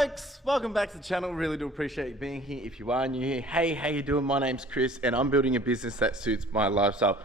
folks, welcome back to the channel. Really do appreciate you being here. If you are new here, hey, how you doing? My name's Chris and I'm building a business that suits my lifestyle.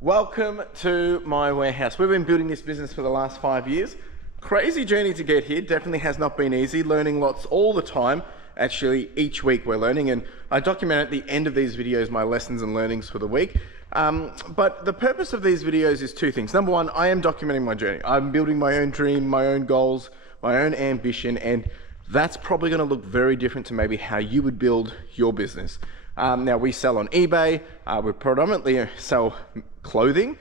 Welcome to my warehouse. We've been building this business for the last 5 years. Crazy journey to get here. Definitely has not been easy. Learning lots all the time. Actually, each week we're learning, and I document at the end of these videos my lessons and learnings for the week. But the purpose of these videos is two things. Number one, I am documenting my journey. I'm building my own dream, my own goals, my own ambition, and that's probably going to look very different to maybe how you would build your business. Now we sell on eBay. We predominantly sell clothing,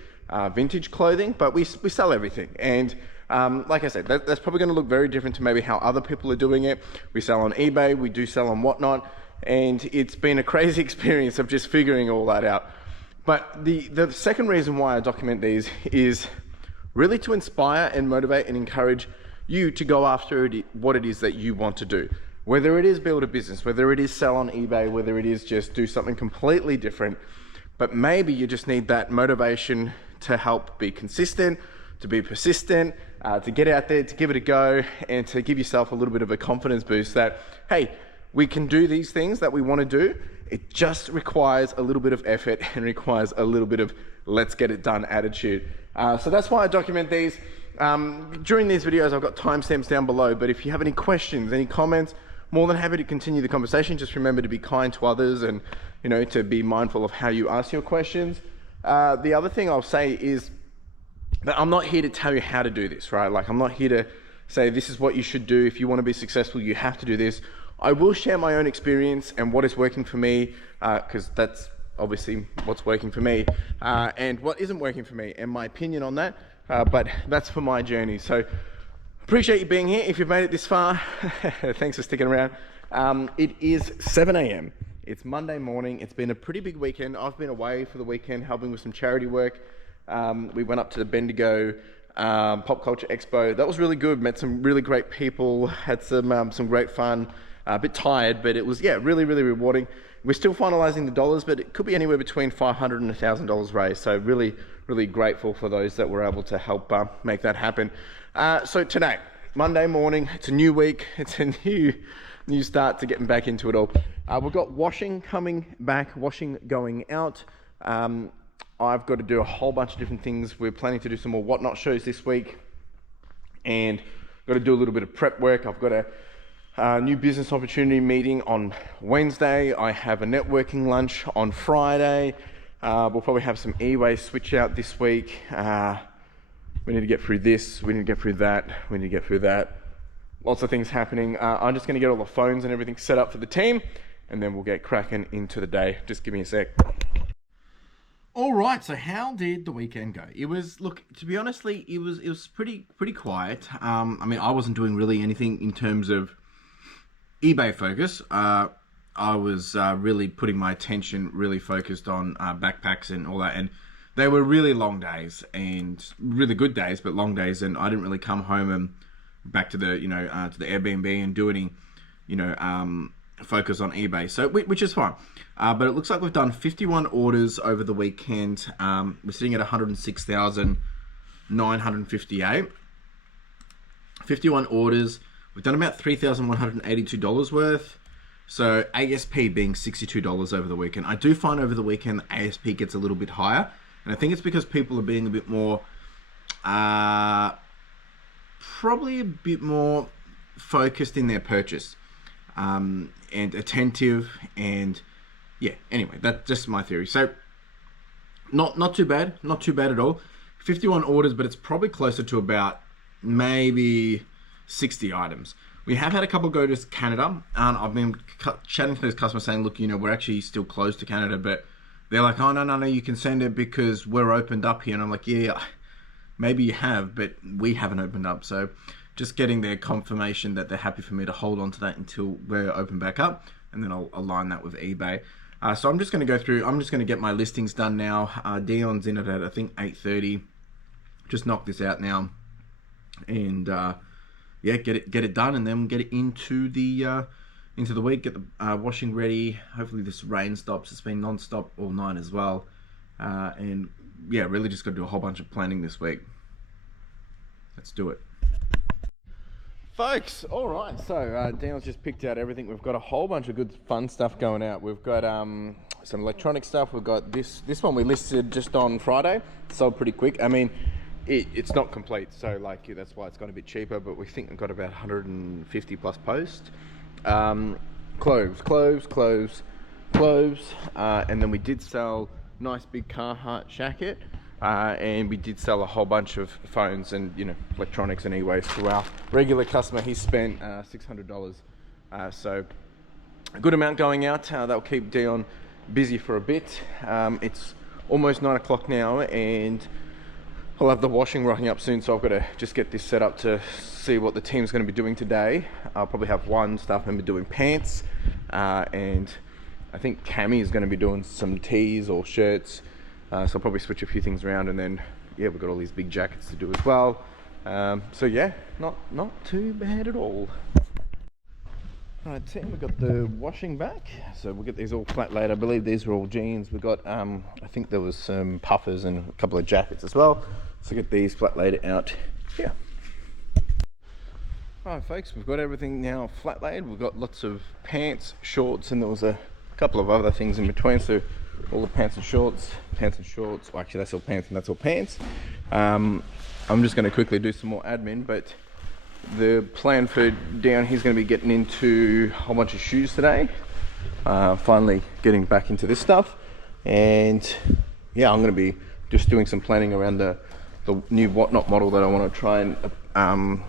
vintage clothing, but we sell everything. And like I said, that's probably going to look very different to maybe how other people are doing it. We sell on eBay, we do sell on whatnot, and it's been a crazy experience of just figuring all that out. But the second reason why I document these is really to inspire and motivate and encourage you to go after what it is that you want to do. Whether it is build a business, whether it is sell on eBay, whether it is just do something completely different, but maybe you just need that motivation to help be consistent, to be persistent, to get out there, to give it a go, and to give yourself a little bit of a confidence boost that, hey, we can do these things that we want to do. It just requires a little bit of effort and requires a little bit of let's get it done attitude. So that's why I document these. During these videos, I've got timestamps down below, but if you have any questions, any comments, more than happy to continue the conversation. Just remember to be kind to others and, you know, to be mindful of how you ask your questions. The other thing I'll say is that I'm not here to tell you how to do this, right? Like, I'm not here to say this is what you should do. If you want to be successful, you have to do this. I will share my own experience and what is working for me, because that's obviously what's working for me, and what isn't working for me, and my opinion on that. But that's for my journey. So appreciate you being here. If you've made it this far, thanks for sticking around. It is 7 a.m. It's Monday morning. It's been a pretty big weekend. I've been away for the weekend helping with some charity work. We went up to the Bendigo Pop Culture Expo. That was really good. Met some really great people. Had some great fun. A bit tired, but it was, yeah, really, really rewarding. We're still finalizing the dollars, but it could be anywhere between $500 and $1,000 raised. So really, really grateful for those that were able to help make that happen. So today, Monday morning, it's a new week. It's a new start to getting back into it all. We've got washing coming back, washing going out. I've got to do a whole bunch of different things. We're planning to do some more whatnot shows this week, and got to do a little bit of prep work. I've got a new business opportunity meeting on Wednesday. I have a networking lunch on Friday. We'll probably have some eBay switch out this week. We need to get through this. We need to get through that. We need to get through that. Lots of things happening. I'm just going to get all the phones and everything set up for the team, and then we'll get cracking into the day. Just give me a sec. All right, so how did the weekend go? It was, look, to be honestly, it was pretty quiet. I mean, I wasn't doing really anything in terms of eBay focus. I was really putting my attention really focused on backpacks and all that, and they were really long days and really good days, but long days, and I didn't really come home and back to the to the Airbnb and do any focus on eBay, so which is fine. But it looks like we've done 51 orders over the weekend. We're sitting at 106,958. 51 orders. We've done about $3,182 worth. So ASP being $62 over the weekend. I do find over the weekend the ASP gets a little bit higher, and I think it's because people are being a bit more, probably a bit more focused in their purchase, and attentive, and yeah. Anyway, that's just my theory. So not too bad, not too bad at all. 51 orders, but it's probably closer to about maybe 60 items. We have had a couple go to Canada, and I've been chatting to those customers saying, look, we're actually still closed to Canada, but they're like, oh, no, you can send it because we're opened up here. And I'm like, yeah, maybe you have, but we haven't opened up. So just getting their confirmation that they're happy for me to hold on to that until we're open back up, and then I'll align that with eBay. So I'm just going to go through, I'm just going to get my listings done now. Dion's in it at, I think, 8:30. Just knock this out now, and yeah, get it done, and then get it into the week. Get the washing ready. Hopefully this rain stops. It's been non-stop all night as well, and yeah, really just got to do a whole bunch of planning this week. Let's do it. Folks, all right, so Daniel's just picked out everything. We've got a whole bunch of good fun stuff going out. We've got some electronic stuff. We've got this one we listed just on Friday. Sold pretty quick. I mean, it's not complete, so like that's why it's gone a bit cheaper, but we think we've got about 150 plus posts. Clothes, and then we did sell nice big Carhartt jacket. And we did sell a whole bunch of phones and electronics and e-waste to our regular customer. He spent $600, so a good amount going out. That'll keep Dion busy for a bit. It's almost 9 o'clock now, and I'll have the washing rocking up soon, so I've got to just get this set up to see what the team's going to be doing today. I'll probably have one staff member doing pants, and I think Cammy is going to be doing some tees or shirts. So I'll probably switch a few things around, and then we've got all these big jackets to do as well. So yeah, not too bad at all. All right, team, we've got the washing back. So we'll get these all flat laid. I believe these are all jeans. We've got, I think there was some puffers and a couple of jackets as well. So get these flat laid out here. All right, folks, we've got everything now flat laid. We've got lots of pants, shorts, and there was a couple of other things in between. So all the pants and shorts. Well, actually that's all pants and that's all pants. I'm just going to quickly do some more admin, but the plan for Dion, he's going to be getting into a whole bunch of shoes today. Finally getting back into this stuff, and yeah, I'm going to be just doing some planning around the new whatnot model that I want to try and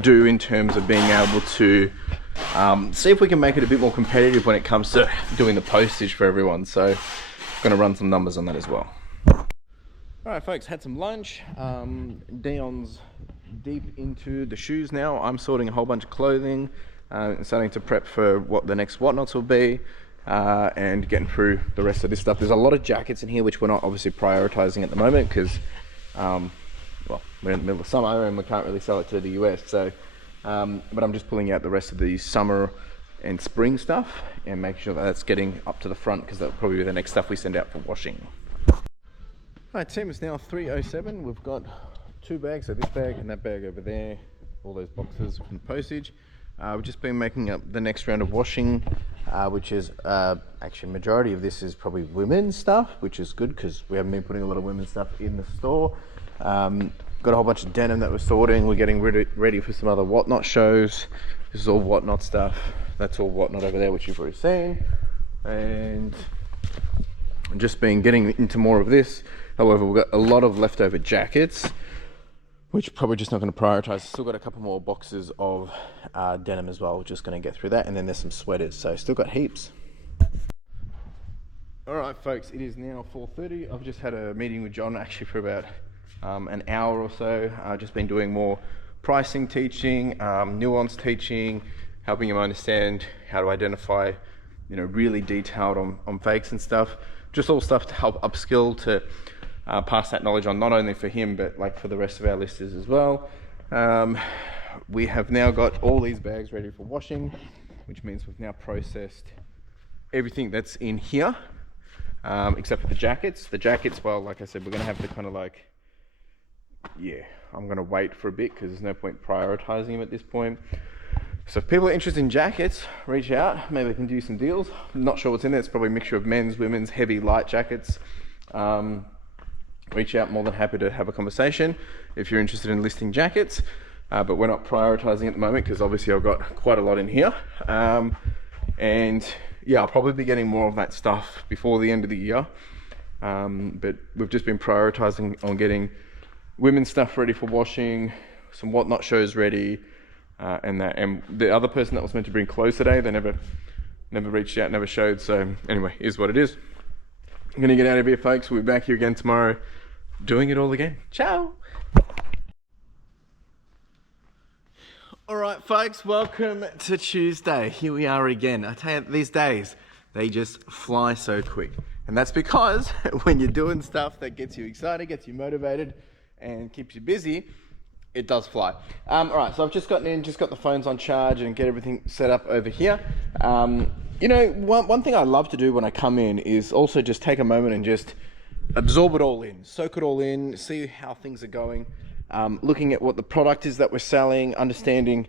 do in terms of being able to see if we can make it a bit more competitive when it comes to doing the postage for everyone. So going to run some numbers on that as well. All right, folks, had some lunch. Dion's deep into the shoes now. I'm sorting a whole bunch of clothing and starting to prep for what the next whatnots will be, and getting through the rest of this stuff. There's a lot of jackets in here which we're not obviously prioritizing at the moment because well, we're in the middle of summer and we can't really sell it to the US. So but I'm just pulling out the rest of the summer and spring stuff and make sure that that's getting up to the front, because that'll probably be the next stuff we send out for washing. All right, team, it's now 3:07. We've got 2 bags, so this bag and that bag over there, all those boxes from the postage. We've just been making up the next round of washing, which is actually majority of this is probably women's stuff, which is good because we haven't been putting a lot of women's stuff in the store. Got a whole bunch of denim that we're sorting. We're getting ready for some other whatnot shows. This is all whatnot stuff. That's all whatnot over there, which you've already seen. And just been getting into more of this. However, we've got a lot of leftover jackets, which probably just not going to prioritize. Still got a couple more boxes of denim as well. Just going to get through that. And then there's some sweaters. So still got heaps. All right, folks, it is now 4:30. I've just had a meeting with John actually for about an hour or so. I've just been doing more pricing teaching, nuance teaching, helping him understand how to identify, really detailed on fakes and stuff. Just all stuff to help upskill, to pass that knowledge on, not only for him, but like for the rest of our listers as well. We have now got all these bags ready for washing, which means we've now processed everything that's in here, except for the jackets. The jackets, well, like I said, we're going to have to kind of like, I'm going to wait for a bit because there's no point prioritizing them at this point. So if people are interested in jackets, reach out. Maybe we can do some deals. I'm not sure what's in there. It's probably a mixture of men's, women's, heavy, light jackets. Reach out. More than happy to have a conversation if you're interested in listing jackets. But we're not prioritizing at the moment because obviously I've got quite a lot in here. And yeah, I'll probably be getting more of that stuff before the end of the year. But we've just been prioritizing on getting women's stuff ready for washing, some whatnot shows ready, and the other person that was meant to bring clothes today, they never reached out, never showed. So anyway, is what it is. I'm gonna get out of here, folks. We'll be back here again tomorrow, doing it all again. Ciao. All right, folks, welcome to Tuesday. Here we are again. I tell you, these days, they just fly so quick. And that's because when you're doing stuff that gets you excited, gets you motivated, and keeps you busy, it does fly. All right, so I've just gotten in, just got the phones on charge and get everything set up over here. One thing I love to do when I come in is also just take a moment and just absorb it all in, soak it all in, see how things are going, looking at what the product is that we're selling, understanding,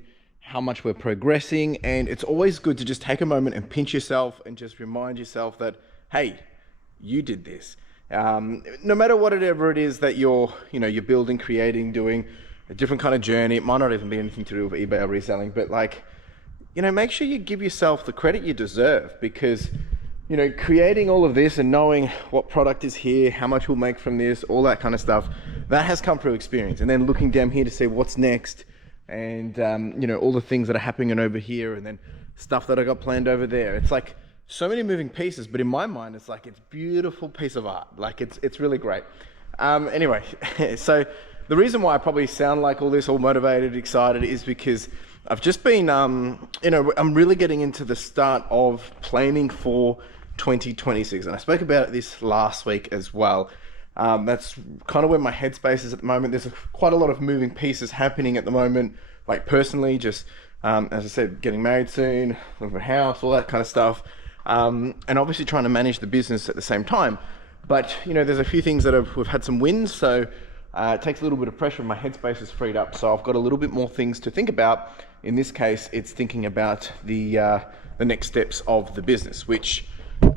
how much we're progressing. And it's always good to just take a moment and pinch yourself and just remind yourself that, hey, you did this. No matter whatever it is that you're building, creating, doing a different kind of journey. It might not even be anything to do with eBay or reselling, but like, make sure you give yourself the credit you deserve, because, creating all of this and knowing what product is here, how much we'll make from this, all that kind of stuff, that has come through experience. And then looking down here to see what's next, and, all the things that are happening over here, and then stuff that I got planned over there. It's like so many moving pieces, but in my mind, it's like, it's a beautiful piece of art. Like it's really great. Anyway, so the reason why I probably sound like all this, all motivated, excited, is because I've just been, I'm really getting into the start of planning for 2026. And I spoke about this last week as well. That's kind of where my headspace is at the moment. There's quite a lot of moving pieces happening at the moment, like personally, just, as I said, getting married soon, looking for a house, all that kind of stuff. And obviously trying to manage the business at the same time. But, there's a few things that we've had some wins, so it takes a little bit of pressure. My headspace is freed up, so I've got a little bit more things to think about. In this case, it's thinking about the next steps of the business, which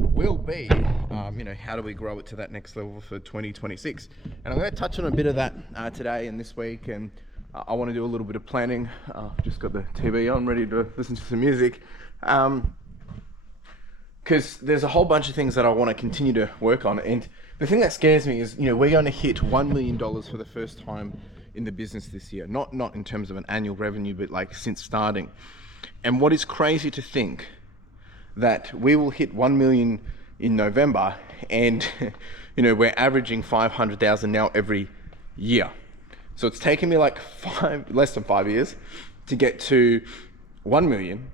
will be, how do we grow it to that next level for 2026? And I'm going to touch on a bit of that today and this week, and I want to do a little bit of planning. I've just got the TV on, ready to listen to some music. Because there's a whole bunch of things that I want to continue to work on. And the thing that scares me is, we're going to hit $1 million for the first time in the business this year. Not in terms of an annual revenue, but like since starting. And what is crazy to think that we will hit 1 million in November, and we're averaging 500,000 now every year. So it's taken me like less than 5 years to get to 1 million,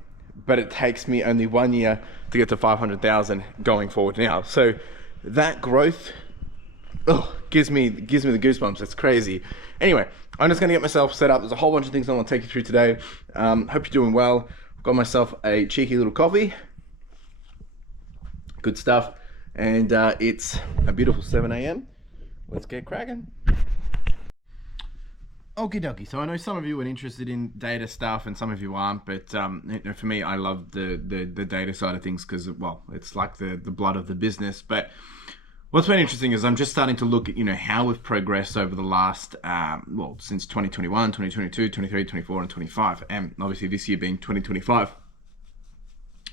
but it takes me only 1 year to get to 500,000 going forward now. So that growth gives me the goosebumps. It's crazy. Anyway, I'm just going to get myself set up. There's a whole bunch of things I want to take you through today. Hope you're doing well. I've got myself a cheeky little coffee. Good stuff. And it's a beautiful 7 a.m. Let's get cracking. Okie dokie. So I know some of you are interested in data stuff and some of you aren't, but for me, I love the data side of things because, well, it's like the blood of the business. But what's been interesting is I'm just starting to look at, how we've progressed over the last, since 2021, 2022, 23, 24, and 25. And obviously this year being 2025.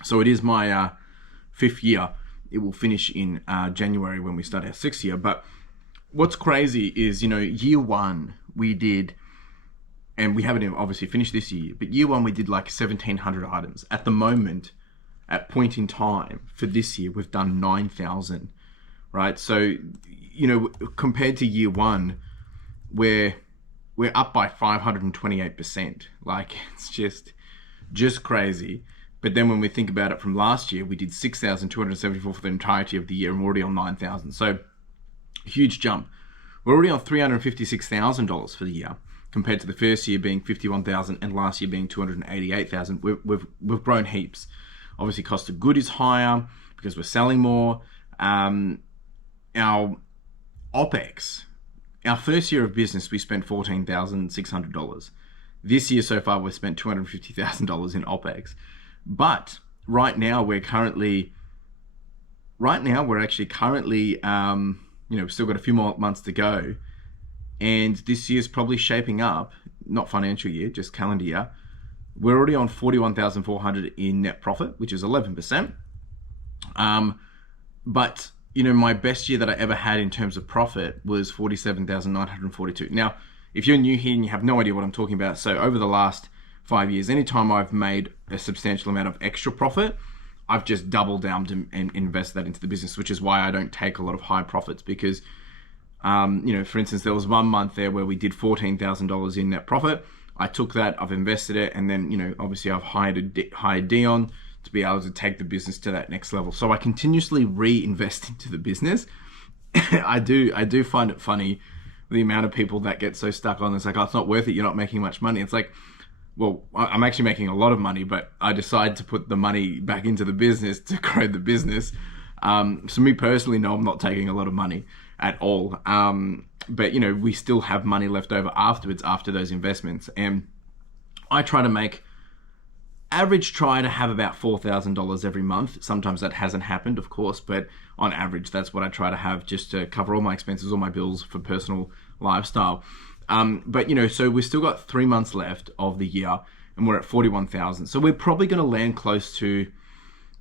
So it is my 5th year. It will finish in January when we start our 6th year. But what's crazy is, year one we did, and we haven't even obviously finished this year, but year one we did like 1,700 items. At the moment, at point in time for this year, we've done 9,000, right? So, compared to year one, we're up by 528%. Like, it's just crazy. But then when we think about it from last year, we did 6,274 for the entirety of the year, and we're already on 9,000. So huge jump. We're already on $356,000 for the year, compared to the first year being 51,000 and last year being 288,000. We've grown heaps. Obviously, cost of good is higher because we're selling more. Our OPEX, our first year of business, we spent $14,600. This year so far, we've spent $250,000 in OPEX. But right now, we're actually currently, we've still got a few more months to go. And this year's probably shaping up, not financial year, just calendar year. We're already on 41,400 in net profit, which is 11%. But, my best year that I ever had in terms of profit was 47,942. Now, if you're new here and you have no idea what I'm talking about, so over the last 5 years, anytime I've made a substantial amount of extra profit, I've just doubled down and invest that into the business, which is why I don't take a lot of high profits because, for instance, there was 1 month there where we did $14,000 in net profit. I took that, I've invested it, and then, obviously I've hired Dion to be able to take the business to that next level. So I continuously reinvest into the business. I do find it funny, the amount of people that get so stuck on this, like, oh, it's not worth it, you're not making much money. It's like, well, I'm actually making a lot of money, but I decide to put the money back into the business to grow the business. So me personally, no, I'm not taking a lot of money at all. But, we still have money left over afterwards after those investments. And I try to make average try to have about $4,000 every month. Sometimes that hasn't happened, of course, but on average, that's what I try to have just to cover all my expenses, all my bills for personal lifestyle. But you know, so we've still got 3 months left of the year and we're at 41,000. So we're probably going to land close to,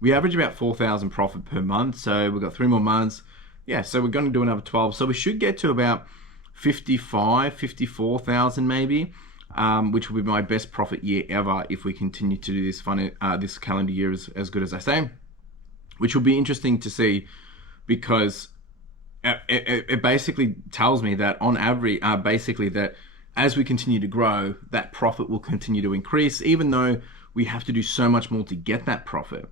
we average about 4,000 profit per month. So we've got 3 more months. Yeah, so we're going to do another 12. So we should get to about 54,000 maybe, which will be my best profit year ever if we continue to do this this calendar year as good as I say, which will be interesting to see because it basically tells me that on average, basically that as we continue to grow, that profit will continue to increase, even though we have to do so much more to get that profit.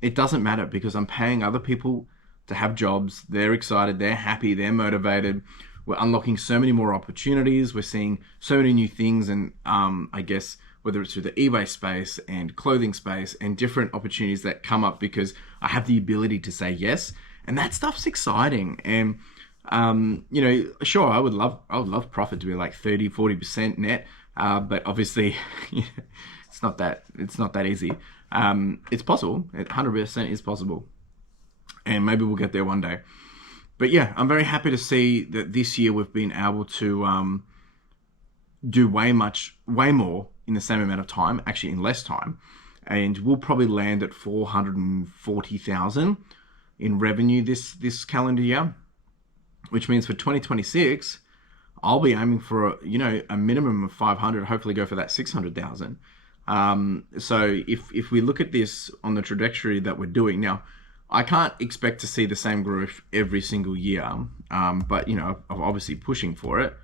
It doesn't matter because I'm paying other people to have jobs. They're excited, they're happy, they're motivated. We're unlocking so many more opportunities. We're seeing so many new things. And I guess whether it's through the eBay space and clothing space and different opportunities that come up because I have the ability to say yes. And that stuff's exciting. And, you know, sure, I would love profit to be like 30, 40% net. But obviously it's not that easy. It's possible. 100% is possible. And maybe we'll get there one day. But yeah, I'm very happy to see that this year we've been able to do way more in the same amount of time, actually in less time. And we'll probably land at 440,000 in revenue this calendar year, which means for 2026, I'll be aiming for a minimum of 500, hopefully go for that 600,000. So if we look at this on the trajectory that we're doing now, I can't expect to see the same growth every single year, but you know, I'm obviously pushing for it.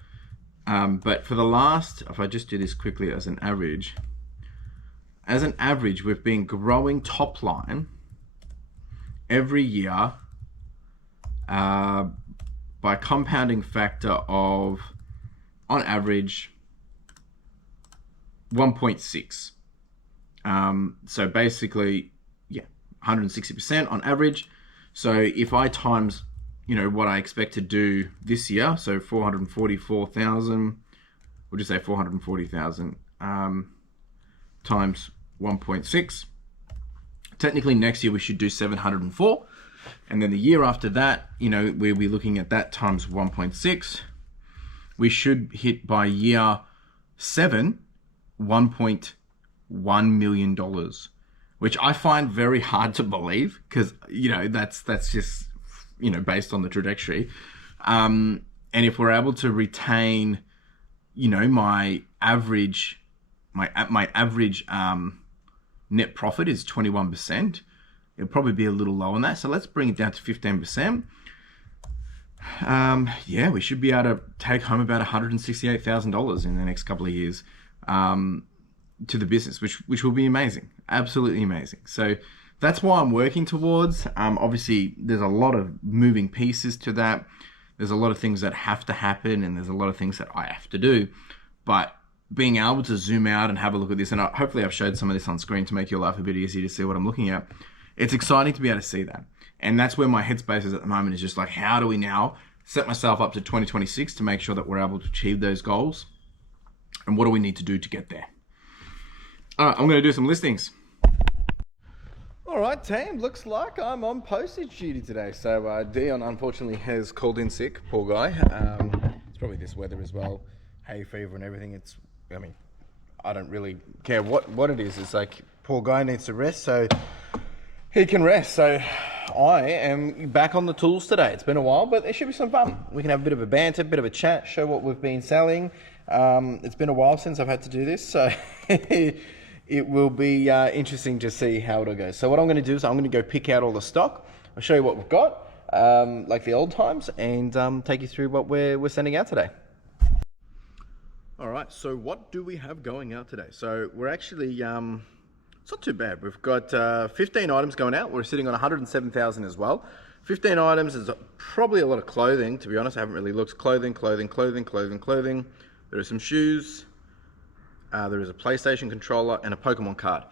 But for the last, if I just do this quickly as an average, we've been growing top line every year by a compounding factor of, on average, 1.6. So basically, 160% on average. So if I times, what I expect to do this year, so 444,000, we'll just say 440,000 times 1.6. Technically next year we should do 704. And then the year after that, we'll be looking at that times 1.6. We should hit by year 7, $1.1 million. Which I find very hard to believe because, that's just, based on the trajectory. And if we're able to retain, my average net profit is 21%, it'll probably be a little low on that. So let's bring it down to 15%. We should be able to take home about $168,000 in the next couple of years. To the business, which will be amazing, absolutely amazing. So that's why I'm working towards. Obviously, there's a lot of moving pieces to that. There's a lot of things that have to happen, and there's a lot of things that I have to do. But being able to zoom out and have a look at this, and hopefully I've showed some of this on screen to make your life a bit easier to see what I'm looking at. It's exciting to be able to see that, and that's where my headspace is at the moment. Is just like, how do we now set myself up to 2026 to make sure that we're able to achieve those goals, and what do we need to do to get there? All right, I'm going to do some listings. All right, team, looks like I'm on postage duty today. So Dion unfortunately has called in sick, poor guy. It's probably this weather as well, hay fever and everything. I don't really care what it is. It's like, poor guy needs to rest, so he can rest. So I am back on the tools today. It's been a while, but it should be some fun. We can have a bit of a banter, a bit of a chat, show what we've been selling. It's been a while since I've had to do this, so it will be interesting to see how it'll go. So what I'm going to do is I'm going to go pick out all the stock. I'll show you what we've got, like the old times, and take you through what we're sending out today. All right, so what do we have going out today? So we're actually, it's not too bad. We've got 15 items going out. We're sitting on 107,000 as well. 15 items is probably a lot of clothing, to be honest. I haven't really looked. Clothing. There are some shoes. There is a PlayStation controller and a Pokemon card.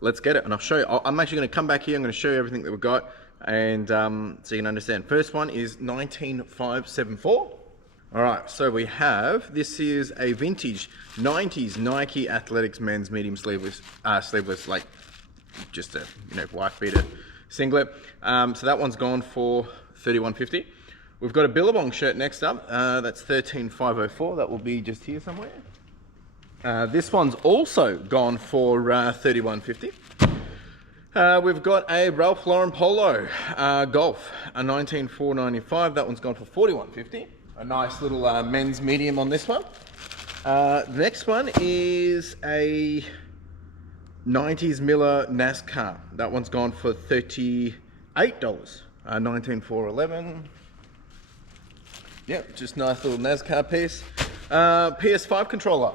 Let's get it, and I'll show you. I'm actually going to come back here. I'm going to show you everything that we've got, and so you can understand. First one is 19574. All right, so we have, this is a vintage 90s Nike Athletics men's medium sleeveless, like just a wife beater singlet. So that one's gone for $31.50. We've got a Billabong shirt next up. That's $13,504. That will be just here somewhere. This one's also gone for $31.50. We've got a Ralph Lauren Polo Golf, a $19,495. That one's gone for $41.50. A nice little men's medium on this one. The next one is a 90s Miller NASCAR. That one's gone for $38. $19,411. Yep, just nice little NASCAR piece. PS5 controller.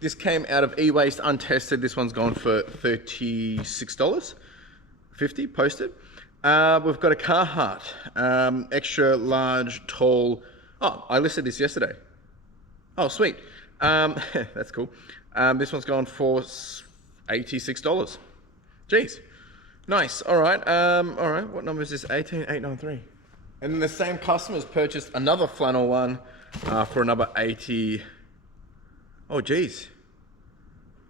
This came out of e-waste untested. This one's gone for $36.50 posted. We've got a Carhartt extra large tall. Oh, I listed this yesterday. Oh, sweet. That's cool. This one's gone for $86. Jeez, nice. All right. All right. What number is this? 18893. And then the same customers purchased another flannel one for another 80. Oh, geez.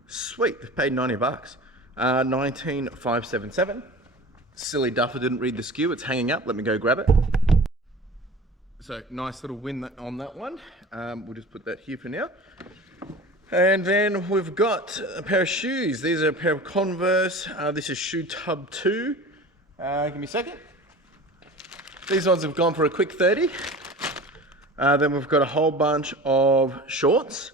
Sweet. They've paid $90. 19,577. Silly duffer didn't read the SKU. It's hanging up. Let me go grab it. So nice little win on that one. We'll just put that here for now. And then we've got a pair of shoes. These are a pair of Converse. This is Shoe Tub 2. Give me a second. These ones have gone for a quick 30. Then we've got a whole bunch of shorts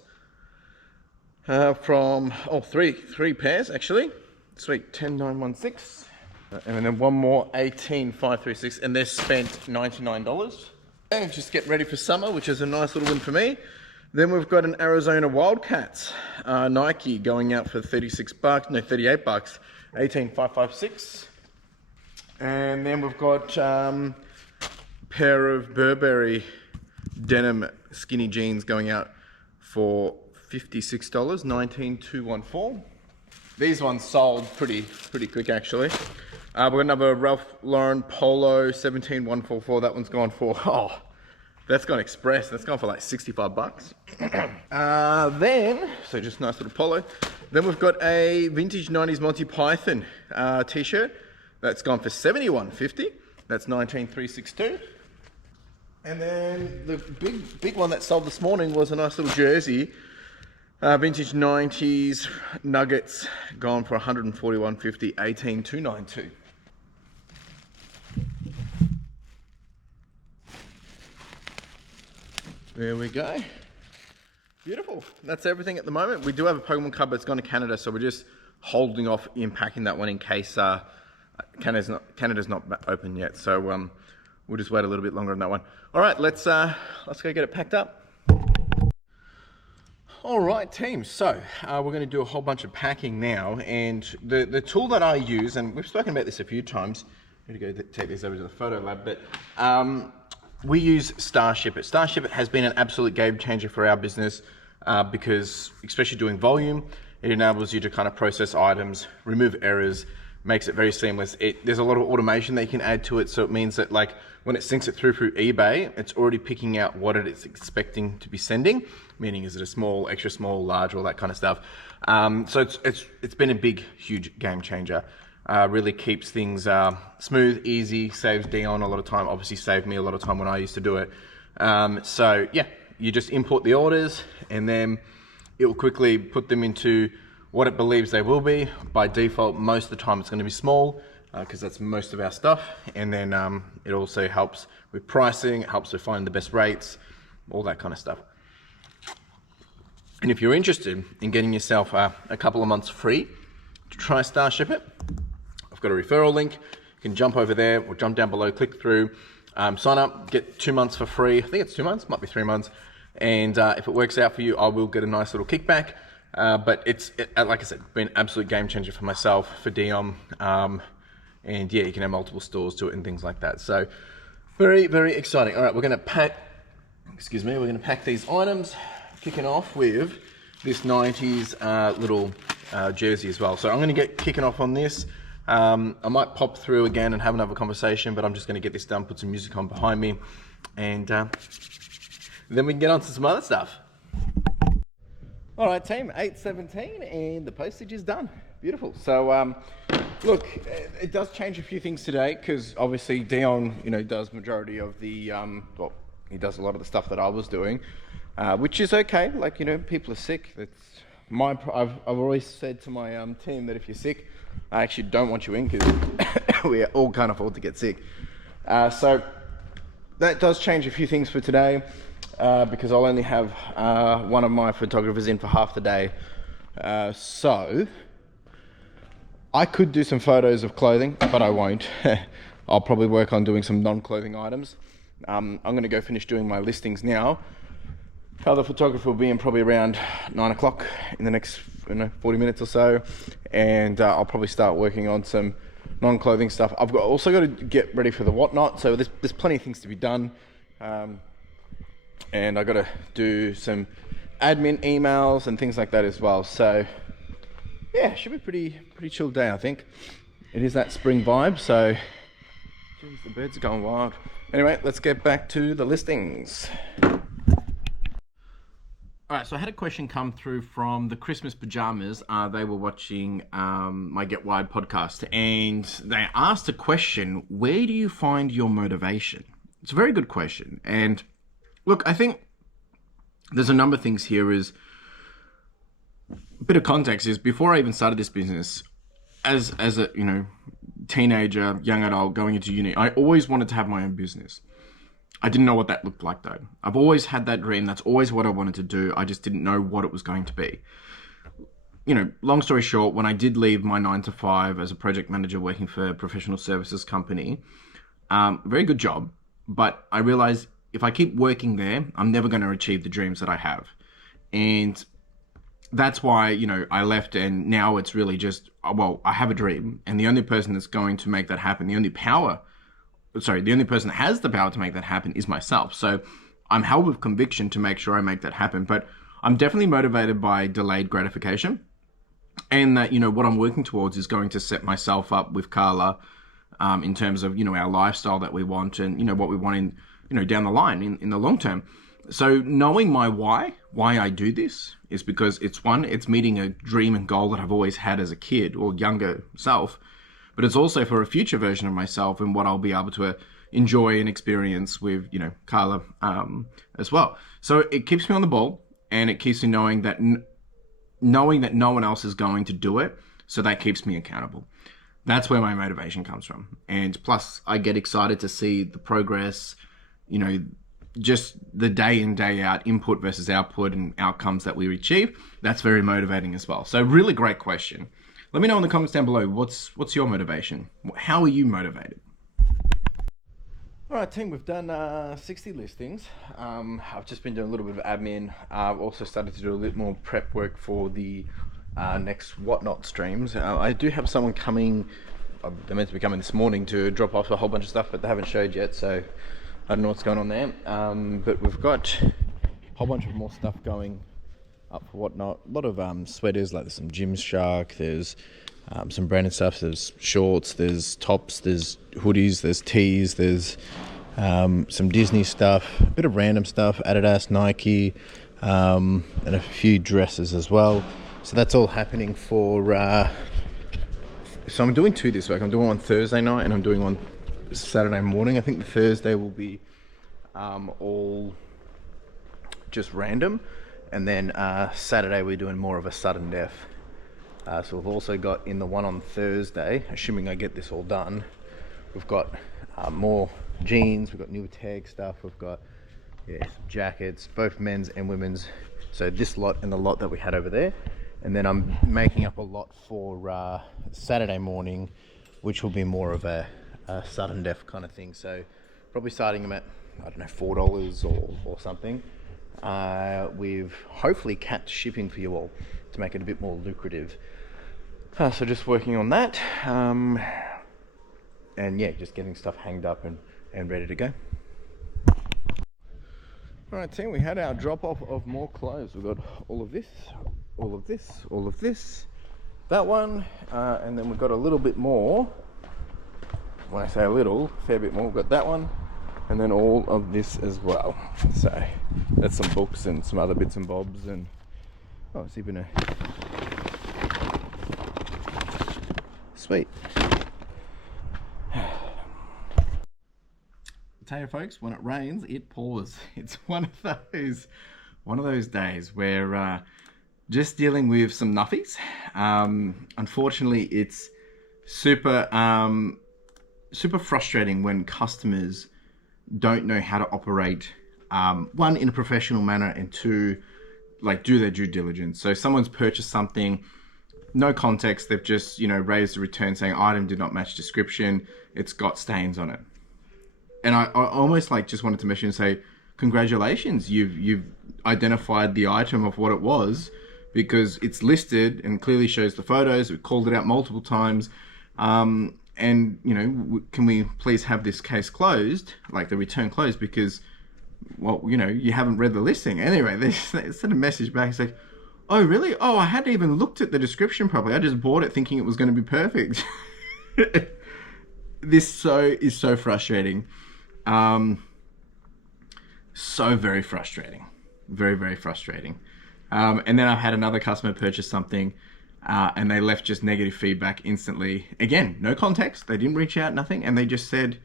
from, three pairs actually. Sweet, 10,916. And then one more, 18,536, and they're spent $99. And just get ready for summer, which is a nice little win for me. Then we've got an Arizona Wildcats Nike going out for $38, 18,556. And then we've got a pair of Burberry denim skinny jeans going out for $56, 19,214. These ones sold pretty quick actually. We've got another Ralph Lauren Polo 17,144. That one's gone for, that's gone express. That's gone for like $65. Then, so just nice little polo. Then we've got a vintage 90s Monty Python t-shirt. That's gone for $71.50. That's 19,362. And then the big one that sold this morning was a nice little jersey. Vintage 90s Nuggets, gone for $141.50, 18,292. There we go. Beautiful. That's everything at the moment. We do have a Pokemon card, but it's gone to Canada, so we're just holding off impacking that one in case Canada's not open yet. So we'll just wait a little bit longer on that one. All right, let's go get it packed up. All right, team. So we're going to do a whole bunch of packing now, and the tool that I use, and we've spoken about this a few times. I'm going to go take this over to the photo lab, but we use STARSHIPIT. STARSHIPIT has been an absolute game changer for our business because, especially doing volume, it enables you to kind of process items, remove errors, makes it very seamless. There's a lot of automation that you can add to it, so it means that like when it syncs it through eBay, it's already picking out what it is expecting to be sending, meaning is it a small, extra small, large, all that kind of stuff. So it's been a big, huge game changer. Really keeps things smooth, easy, saves Dion a lot of time, obviously saved me a lot of time when I used to do it. So yeah, you just import the orders and then it will quickly put them into what it believes they will be. By default, most of the time it's going to be small because that's most of our stuff. And then it also helps with pricing, it helps with finding the best rates, all that kind of stuff. And if you're interested in getting yourself a couple of months free to try STARSHIPIT, I've got a referral link. You can jump over there or jump down below, click through, sign up, get 2 months for free. I think it's 2 months, might be 3 months. And if it works out for you, I will get a nice little kickback. But like I said, been an absolute game changer for myself, for Dion. And yeah, you can have multiple stores to it and things like that. So very, very exciting. All right, we're going to pack, we're going to pack these items, kicking off with this 90s little jersey as well. So I'm going to get kicking off on this. I might pop through again and have another conversation, but I'm just going to get this done, put some music on behind me, and then we can get on to some other stuff. All right, team, 8:17, and the postage is done. Beautiful. So, look, it does change a few things today, because obviously Dion, does majority of the, well, he does a lot of the stuff that I was doing, which is okay. Like, people are sick. I've always said to my team that if you're sick, I actually don't want you in, because we all can't afford to get sick. So that does change a few things for today, because I'll only have one of my photographers in for half the day. So I could do some photos of clothing, but I won't. I'll probably work on doing some non-clothing items. I'm going to go finish doing my listings now. Other photographer will be in probably around 9 o'clock in the next 40 minutes or so, and I'll probably start working on some non-clothing stuff. I've also got to get ready for the whatnot, so there's plenty of things to be done, and I've got to do some admin emails and things like that as well. So yeah, it should be pretty chill day, I think. It is that spring vibe, so geez, the birds are going wild. Anyway, let's get back to the listings. All right, so I had a question come through from the Christmas Pajamas. They were watching my Get Wired podcast, and they asked a question: where do you find your motivation? It's a very good question. And look, I think there's a number of things here. Is a bit of context is, before I even started this business, as a teenager, young adult going into uni, I always wanted to have my own business. I didn't know what that looked like though. I've always had that dream. That's always what I wanted to do. I just didn't know what it was going to be. Long story short, when I did leave my 9 to 5 as a project manager working for a professional services company, very good job, but I realized if I keep working there, I'm never going to achieve the dreams that I have. And that's why, I left, and now it's really just, well, I have a dream, and the only person that's going to make that happen, the only person that has the power to make that happen is myself. So I'm held with conviction to make sure I make that happen. But I'm definitely motivated by delayed gratification, and that, what I'm working towards is going to set myself up with Carla in terms of, our lifestyle that we want, and, what we want in, down the line in the long term. So knowing my why I do this is because it's meeting a dream and goal that I've always had as a kid or younger self. But it's also for a future version of myself and what I'll be able to enjoy and experience with, Carla as well. So it keeps me on the ball, and it keeps me knowing that no one else is going to do it. So that keeps me accountable. That's where my motivation comes from. And plus, I get excited to see the progress, just the day in, day out input versus output and outcomes that we achieve. That's very motivating as well. So really great question. Let me know in the comments down below, what's your motivation? How are you motivated? All right, team, we've done 60 listings. I've just been doing a little bit of admin. I've also started to do a little more prep work for the next whatnot streams. I do have someone coming, they're meant to be coming this morning to drop off a whole bunch of stuff, but they haven't showed yet, so I don't know what's going on there. But we've got a whole bunch of more stuff going up for whatnot. A lot of sweaters, like there's some Gymshark, there's some branded stuff, there's shorts, there's tops, there's hoodies, there's tees, there's some Disney stuff, a bit of random stuff, Adidas, Nike, and a few dresses as well. So that's all happening for so I'm doing 2 this week. I'm doing one Thursday night and I'm doing one Saturday morning. I think the Thursday will be all just random. And then Saturday we're doing more of a sudden death. So we've also got in the one on Thursday, assuming I get this all done, we've got more jeans, we've got new tag stuff, we've got some jackets, both men's and women's. So this lot and the lot that we had over there. And then I'm making up a lot for Saturday morning, which will be more of a sudden death kind of thing. So probably starting them at, I don't know, $4 or something. We've hopefully capped shipping for you all to make it a bit more lucrative. So just working on that, and yeah, just getting stuff hanged up and ready to go. All right, team, we had our drop off of more clothes. We've got all of this, all of this, all of this, that one, and then we've got a little bit more. When I say a little, a fair bit more, we've got that one, and then all of this as well. So that's some books and some other bits and bobs, and oh, it's even a sweet. I tell you folks, when it rains, it pours. It's one of those days where just dealing with some nuffies. Unfortunately, it's super frustrating when customers don't know how to operate, one, in a professional manner, and two, like, do their due diligence. So someone's purchased something, no context, they've just, you know, raised a return saying item did not match description, it's got stains on it. And I almost like just wanted to mention and say, congratulations, you've identified the item of what it was, because it's listed and clearly shows the photos. We've called it out multiple times. And, you know, can we please have this case closed, like the return closed, because, well, you know, you haven't read the listing. Anyway, they sent a message back. It's like, oh, really? Oh, I hadn't even looked at the description properly. I just bought it thinking it was going to be perfect. This is so frustrating. So very frustrating. Very, very frustrating. And then I've had another customer purchase something, and they left just negative feedback instantly. Again, no context. They didn't reach out, nothing. And they just said,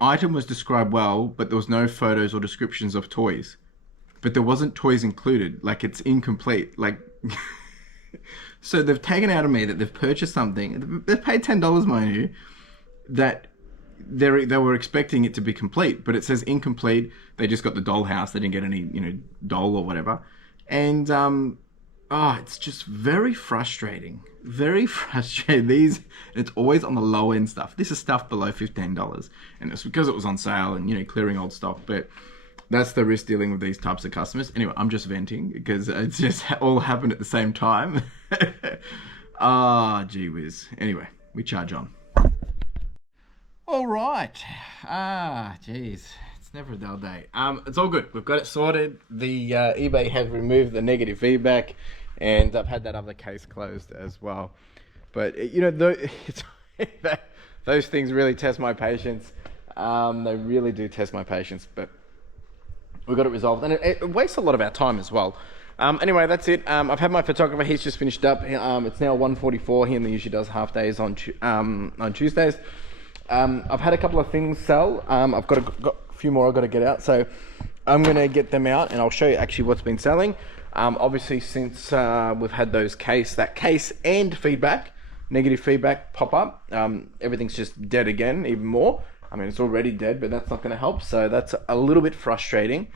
item was described well, but there was no photos or descriptions of toys. But there wasn't toys included. Like, it's incomplete. Like, so they've taken out of me that they've purchased something. They've paid $10, mind you, that they were expecting it to be complete, but it says incomplete. They just got the dollhouse. They didn't get any, you know, doll or whatever. And, it's just very frustrating. Very frustrating. It's always on the low end stuff. This is stuff below $15. And it's because it was on sale and, you know, clearing old stock. But that's the risk dealing with these types of customers. Anyway, I'm just venting because it's just all happened at the same time. Gee whiz. Anyway, we charge on. All right. Geez. It's never a dull day. It's all good. We've got it sorted. The eBay has removed the negative feedback, and I've had that other case closed as well. But, you know, those things really test my patience. They really do test my patience, but we've got it resolved. And it wastes a lot of our time as well. Anyway, that's it. I've had my photographer. He's just finished up. It's now 1:44. He usually does half days on Tuesdays. I've had a couple of things sell. I've got a few more I've got to get out, so I'm going to get them out and I'll show you actually what's been selling. Obviously, since we've had those case and feedback, negative feedback pop up, everything's just dead again, even more. I mean, it's already dead, but that's not going to help, so that's a little bit frustrating.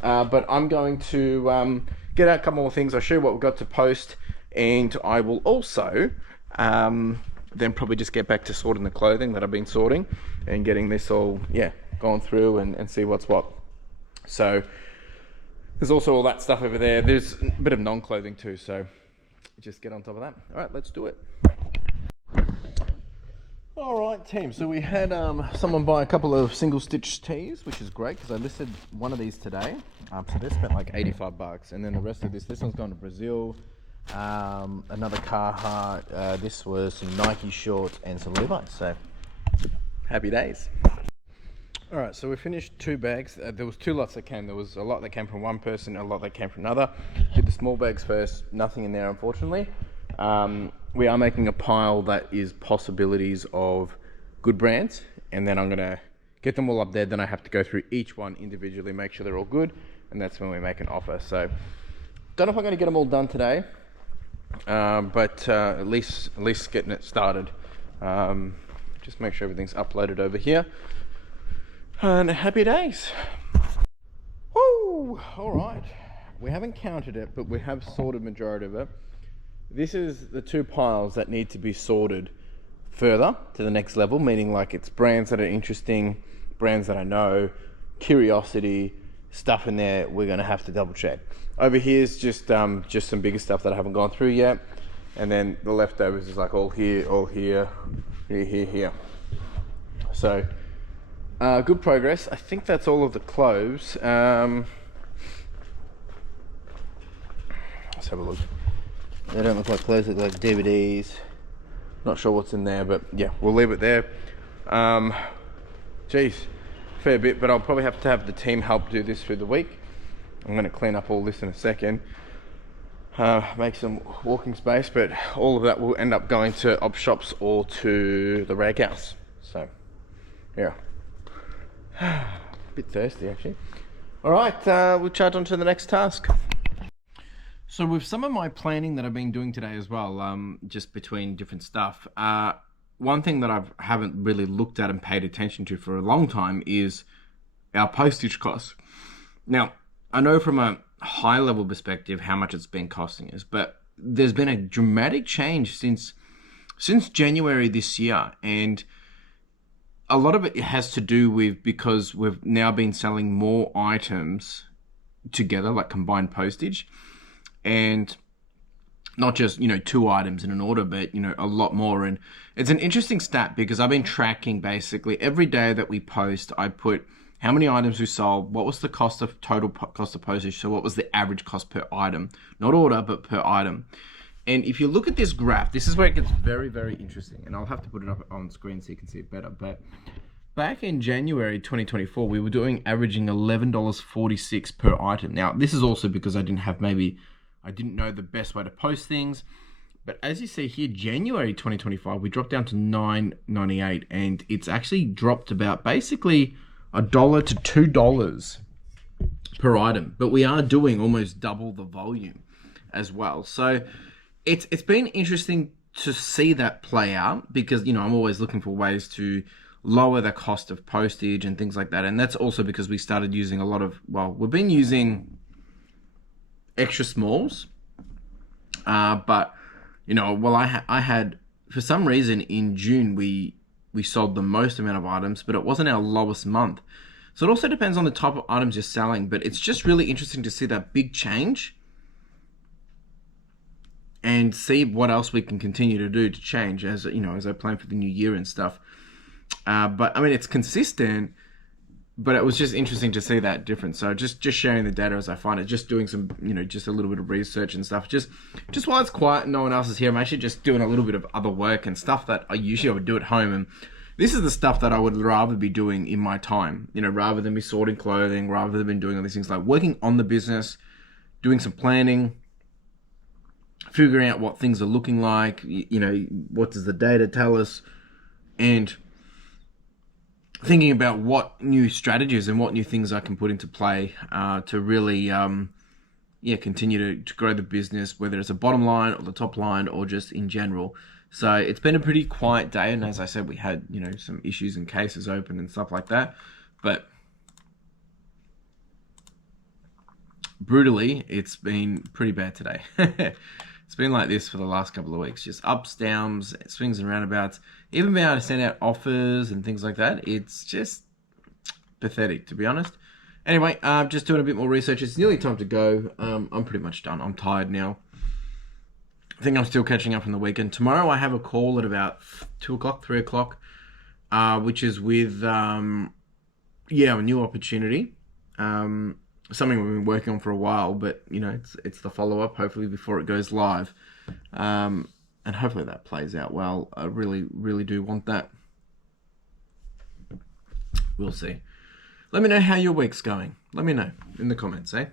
But I'm going to get out a couple more things. I'll show you what we've got to post, and I will also then probably just get back to sorting the clothing that I've been sorting and getting this all, gone through and see what's what. So there's also all that stuff over there. There's a bit of non-clothing too, so just get on top of that. All right, let's do it. All right, team. So we had someone buy a couple of single stitch tees, which is great because I listed one of these today. So they spent like $85, and then the rest of this one's gone to Brazil. Another Carhartt. This was some Nike shorts and some Levi's. So happy days. All right, so we finished 2 bags. There was 2 lots that came. There was a lot that came from one person, a lot that came from another. Did the small bags first. Nothing in there, unfortunately. We are making a pile that is possibilities of good brands, and then I'm gonna get them all up there. Then I have to go through each one individually, make sure they're all good, and that's when we make an offer. So don't know if I'm gonna get them all done today, but at least getting it started. Just make sure everything's uploaded over here. And happy days. Woo! All right. We haven't counted it, but we have sorted majority of it. This is the 2 piles that need to be sorted further to the next level, meaning like it's brands that are interesting, brands that I know, curiosity, stuff in there we're gonna have to double check. Over here is just some bigger stuff that I haven't gone through yet. And then the leftovers is like all here, here. So, good progress. I think that's all of the clothes. Let's have a look. They don't look like clothes, they look like DVDs. Not sure what's in there, but yeah, we'll leave it there. Geez, fair bit, but I'll probably have to have the team help do this through the week. I'm gonna clean up all this in a second. Make some walking space, but all of that will end up going to op shops or to the rag house. So, yeah. Bit thirsty actually. All right, we'll charge on to the next task. So with some of my planning that I've been doing today as well, just between different stuff, one thing that I haven't really looked at and paid attention to for a long time is our postage costs. Now, I know from a high level perspective how much it's been costing us, but there's been a dramatic change since January this year, and a lot of it has to do with because we've now been selling more items together, like combined postage, and not just, you know, 2 items in an order, but, you know, a lot more. And it's an interesting stat because I've been tracking basically every day that we post. I put how many items we sold, what was the total cost of postage, so what was the average cost per item, not order, but per item. And if you look at this graph, this is where it gets very, very interesting, and I'll have to put it up on screen so you can see it better. But back in January 2024, we were averaging $11.46 per item. Now, this is also because I didn't know the best way to post things. But as you see here, January 2025, we dropped down to $9.98, and it's actually dropped about basically $1 to $2 per item. But we are doing almost double the volume as well. So it's been interesting to see that play out because, you know, I'm always looking for ways to lower the cost of postage and things like that. And that's also because we started using a lot of, we've been using extra smalls, but, you know, I had, for some reason in June, we sold the most amount of items, but it wasn't our lowest month. So it also depends on the type of items you're selling, but it's just really interesting to see that big change and see what else we can continue to do to change as, you know, as I plan for the new year and stuff. But I mean, it's consistent, but it was just interesting to see that difference. So just sharing the data as I find it, just doing some, you know, just a little bit of research and stuff. Just while it's quiet and no one else is here, I'm actually just doing a little bit of other work and stuff that I would do at home. And this is the stuff that I would rather be doing in my time, you know, rather than be sorting clothing, rather than doing all these things, like working on the business, doing some planning, figuring out what things are looking like, you know, what does the data tell us, and thinking about what new strategies and what new things I can put into play to really, continue to grow the business, whether it's a bottom line or the top line or just in general. So it's been a pretty quiet day, and as I said, we had, you know, some issues and cases open and stuff like that, but brutally, it's been pretty bad today. It's been like this for the last couple of weeks, just ups, downs, swings and roundabouts. Even being able to send out offers and things like that, it's just pathetic, to be honest. Anyway, just doing a bit more research. It's nearly time to go. I'm pretty much done. I'm tired now. I think I'm still catching up from the weekend. Tomorrow I have a call at about 2 o'clock, 3 o'clock, which is with, a new opportunity. Something we've been working on for a while, but, you know, it's the follow-up, hopefully before it goes live. And hopefully that plays out well. I really, really do want that. We'll see. Let me know how your week's going. Let me know in the comments, eh?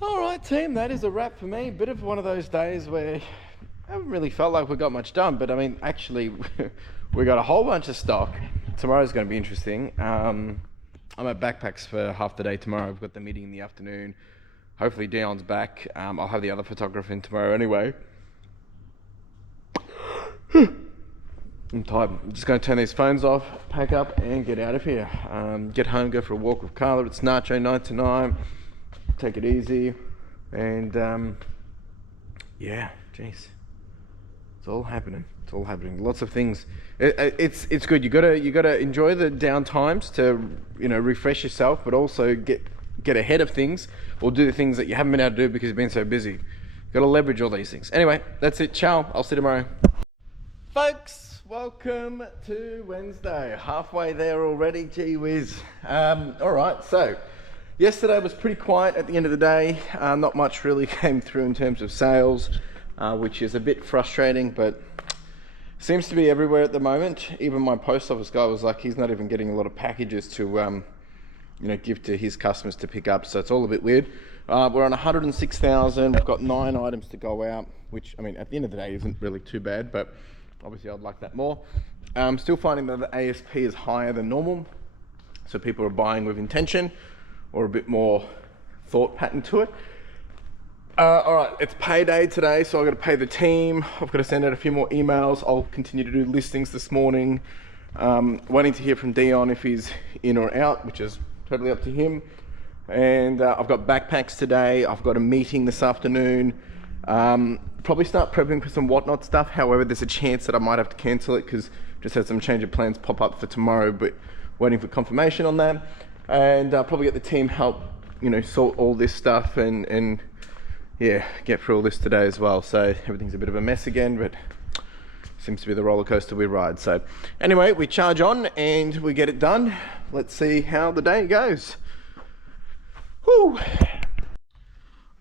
All right, team, that is a wrap for me. Bit of one of those days where I haven't really felt like we got much done, but I mean, actually, we got a whole bunch of stock. Tomorrow's going to be interesting. I'm at Backpacks for half the day tomorrow. I've got the meeting in the afternoon. Hopefully Dion's back. I'll have the other photographer in tomorrow anyway. I'm tired. I'm just going to turn these phones off, pack up and get out of here. Get home, go for a walk with Carla. It's Nacho 9 to 9. Take it easy. And jeez. It's all happening. It's all happening. Lots of things. It's good. You gotta enjoy the down times to, you know, refresh yourself, but also get ahead of things or do the things that you haven't been able to do because you've been so busy. You gotta leverage all these things. Anyway, that's it. Ciao. I'll see you tomorrow, folks. Welcome to Wednesday. Halfway there already. Gee whiz. All right. So Yesterday was pretty quiet at the end of the day. Not much really came through in terms of sales, which is a bit frustrating, but seems to be everywhere at the moment. Even my post office guy was like, he's not even getting a lot of packages to give to his customers to pick up, so it's all a bit weird. We're on 106,000. We've got 9 items to go out, which, I mean, at the end of the day isn't really too bad, but obviously I'd like that more. Still finding that the ASP is higher than normal, so people are buying with intention or a bit more thought pattern to it. All right, it's payday today, so I've got to pay the team. I've got to send out a few more emails. I'll continue to do listings this morning. Waiting to hear from Dion if he's in or out, which is totally up to him. And I've got backpacks today. I've got a meeting this afternoon. Probably start prepping for some whatnot stuff. However, there's a chance that I might have to cancel it because just had some change of plans pop up for tomorrow, but waiting for confirmation on that. And probably get the team help, sort all this stuff and yeah, get through all this today as well. So everything's a bit of a mess again, but seems to be the roller coaster we ride. So anyway, we charge on and we get it done. Let's see how the day goes. Whew.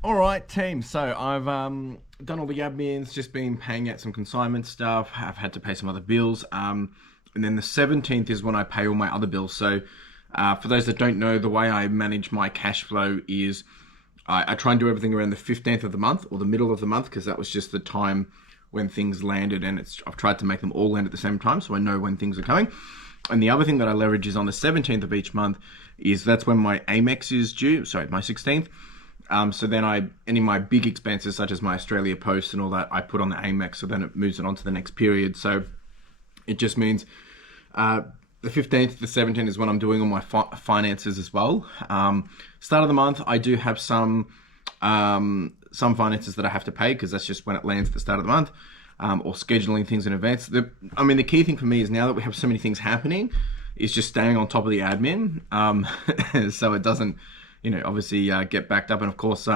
All right, team. So I've done all the admins, just been paying out some consignment stuff. I've had to pay some other bills. And then the 17th is when I pay all my other bills. So for those that don't know, the way I manage my cash flow is I try and do everything around the 15th of the month or the middle of the month, because that was just the time when things landed, and I've tried to make them all land at the same time so I know when things are coming. And the other thing that I leverage is on the 17th of each month, is that's when my Amex is due, sorry, my 16th. So then any of my big expenses, such as my Australia Post and all that, I put on the Amex, so then it moves it on to the next period. So it just means the 15th to the 17th is when I'm doing all my finances as well. Start of the month, I do have some finances that I have to pay, because that's just when it lands at the start of the month, or scheduling things in advance. The key thing for me is, now that we have so many things happening, is just staying on top of the admin, so it doesn't, obviously get backed up. And of course,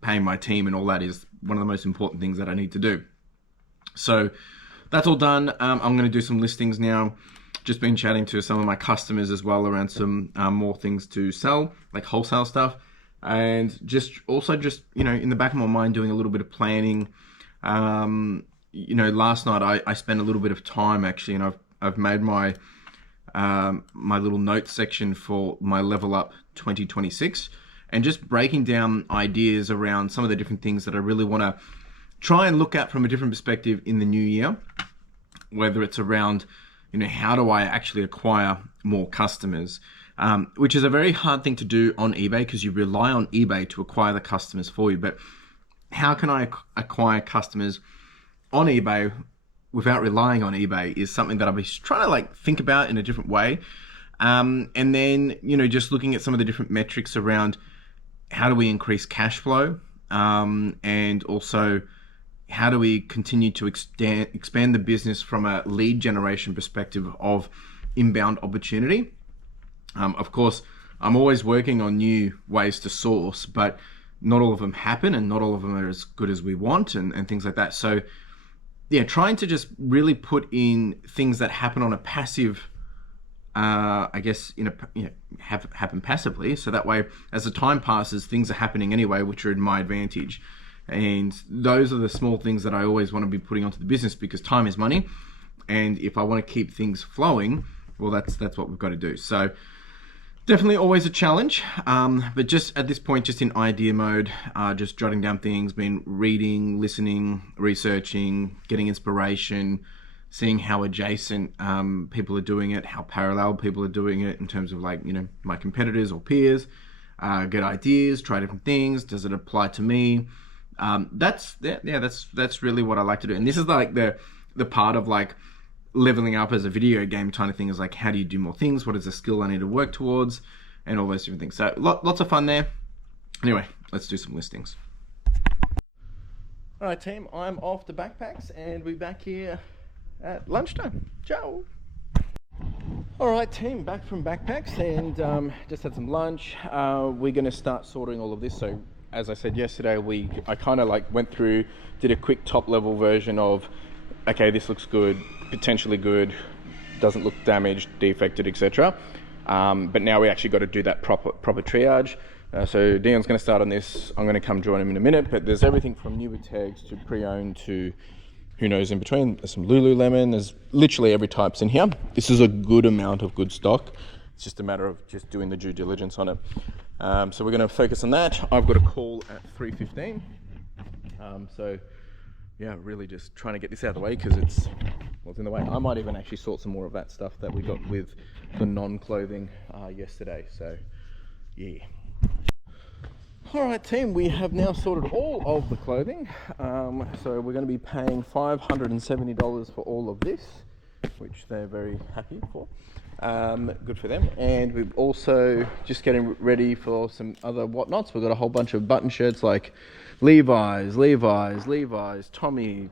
paying my team and all that is one of the most important things that I need to do. So that's all done. I'm going to do some listings now. Just been chatting to some of my customers as well around some more things to sell, like wholesale stuff. And just in the back of my mind, doing a little bit of planning. Last night I spent a little bit of time actually, and I've made my my little notes section for my Level Up 2026, and just breaking down ideas around some of the different things that I really want to try and look at from a different perspective in the new year. Whether it's around, how do I actually acquire more customers? Which is a very hard thing to do on eBay, because you rely on eBay to acquire the customers for you. But how can I acquire customers on eBay without relying on eBay is something that I'll be trying to think about in a different way. And then, just looking at some of the different metrics around how do we increase cash flow, and also how do we continue to expand the business from a lead generation perspective of inbound opportunity. Of course, I'm always working on new ways to source, but not all of them happen, and not all of them are as good as we want, and things like that. So yeah, trying to just really put in things that happen on a passive, happen passively. So that way, as the time passes, things are happening anyway, which are in my advantage. And those are the small things that I always want to be putting onto the business, because time is money. And if I want to keep things flowing, well, that's what we've got to do. So definitely always a challenge, but just at this point, just in idea mode, just jotting down things, been reading, listening, researching, getting inspiration, seeing how adjacent people are doing it, how parallel people are doing it in terms of my competitors or peers, get ideas, try different things. Does it apply to me? That's really what I like to do. And this is the part of leveling up as a video game kind of thing, is how do you do more things? What is the skill I need to work towards? And all those different things. So lots of fun there. Anyway, let's do some listings. All right, team, I'm off the backpacks, and we're back here at lunchtime. Ciao. All right, team, back from backpacks, and just had some lunch. We're going to start sorting all of this. So as I said yesterday, I kind of went through, did a quick top level version of, okay, this looks good, potentially good, doesn't look damaged, defected, etc. But now we actually got to do that proper triage. So Dion's going to start on this. I'm going to come join him in a minute, but there's everything from newer tags to pre-owned to who knows in between. There's some Lululemon, there's literally every type's in here. This is a good amount of good stock. It's just a matter of just doing the due diligence on it. So we're going to focus on that. I've got a call at 3:15. So yeah, really just trying to get this out of the way because it's in the way. I might even actually sort some more of that stuff that we got with the non-clothing yesterday. So yeah. All right, team, we have now sorted all of the clothing. So we're going to be paying $570 for all of this, which they're very happy for. Good for them. And we've also just getting ready for some other whatnots. We've got a whole bunch of button shirts like Levi's, Tommy.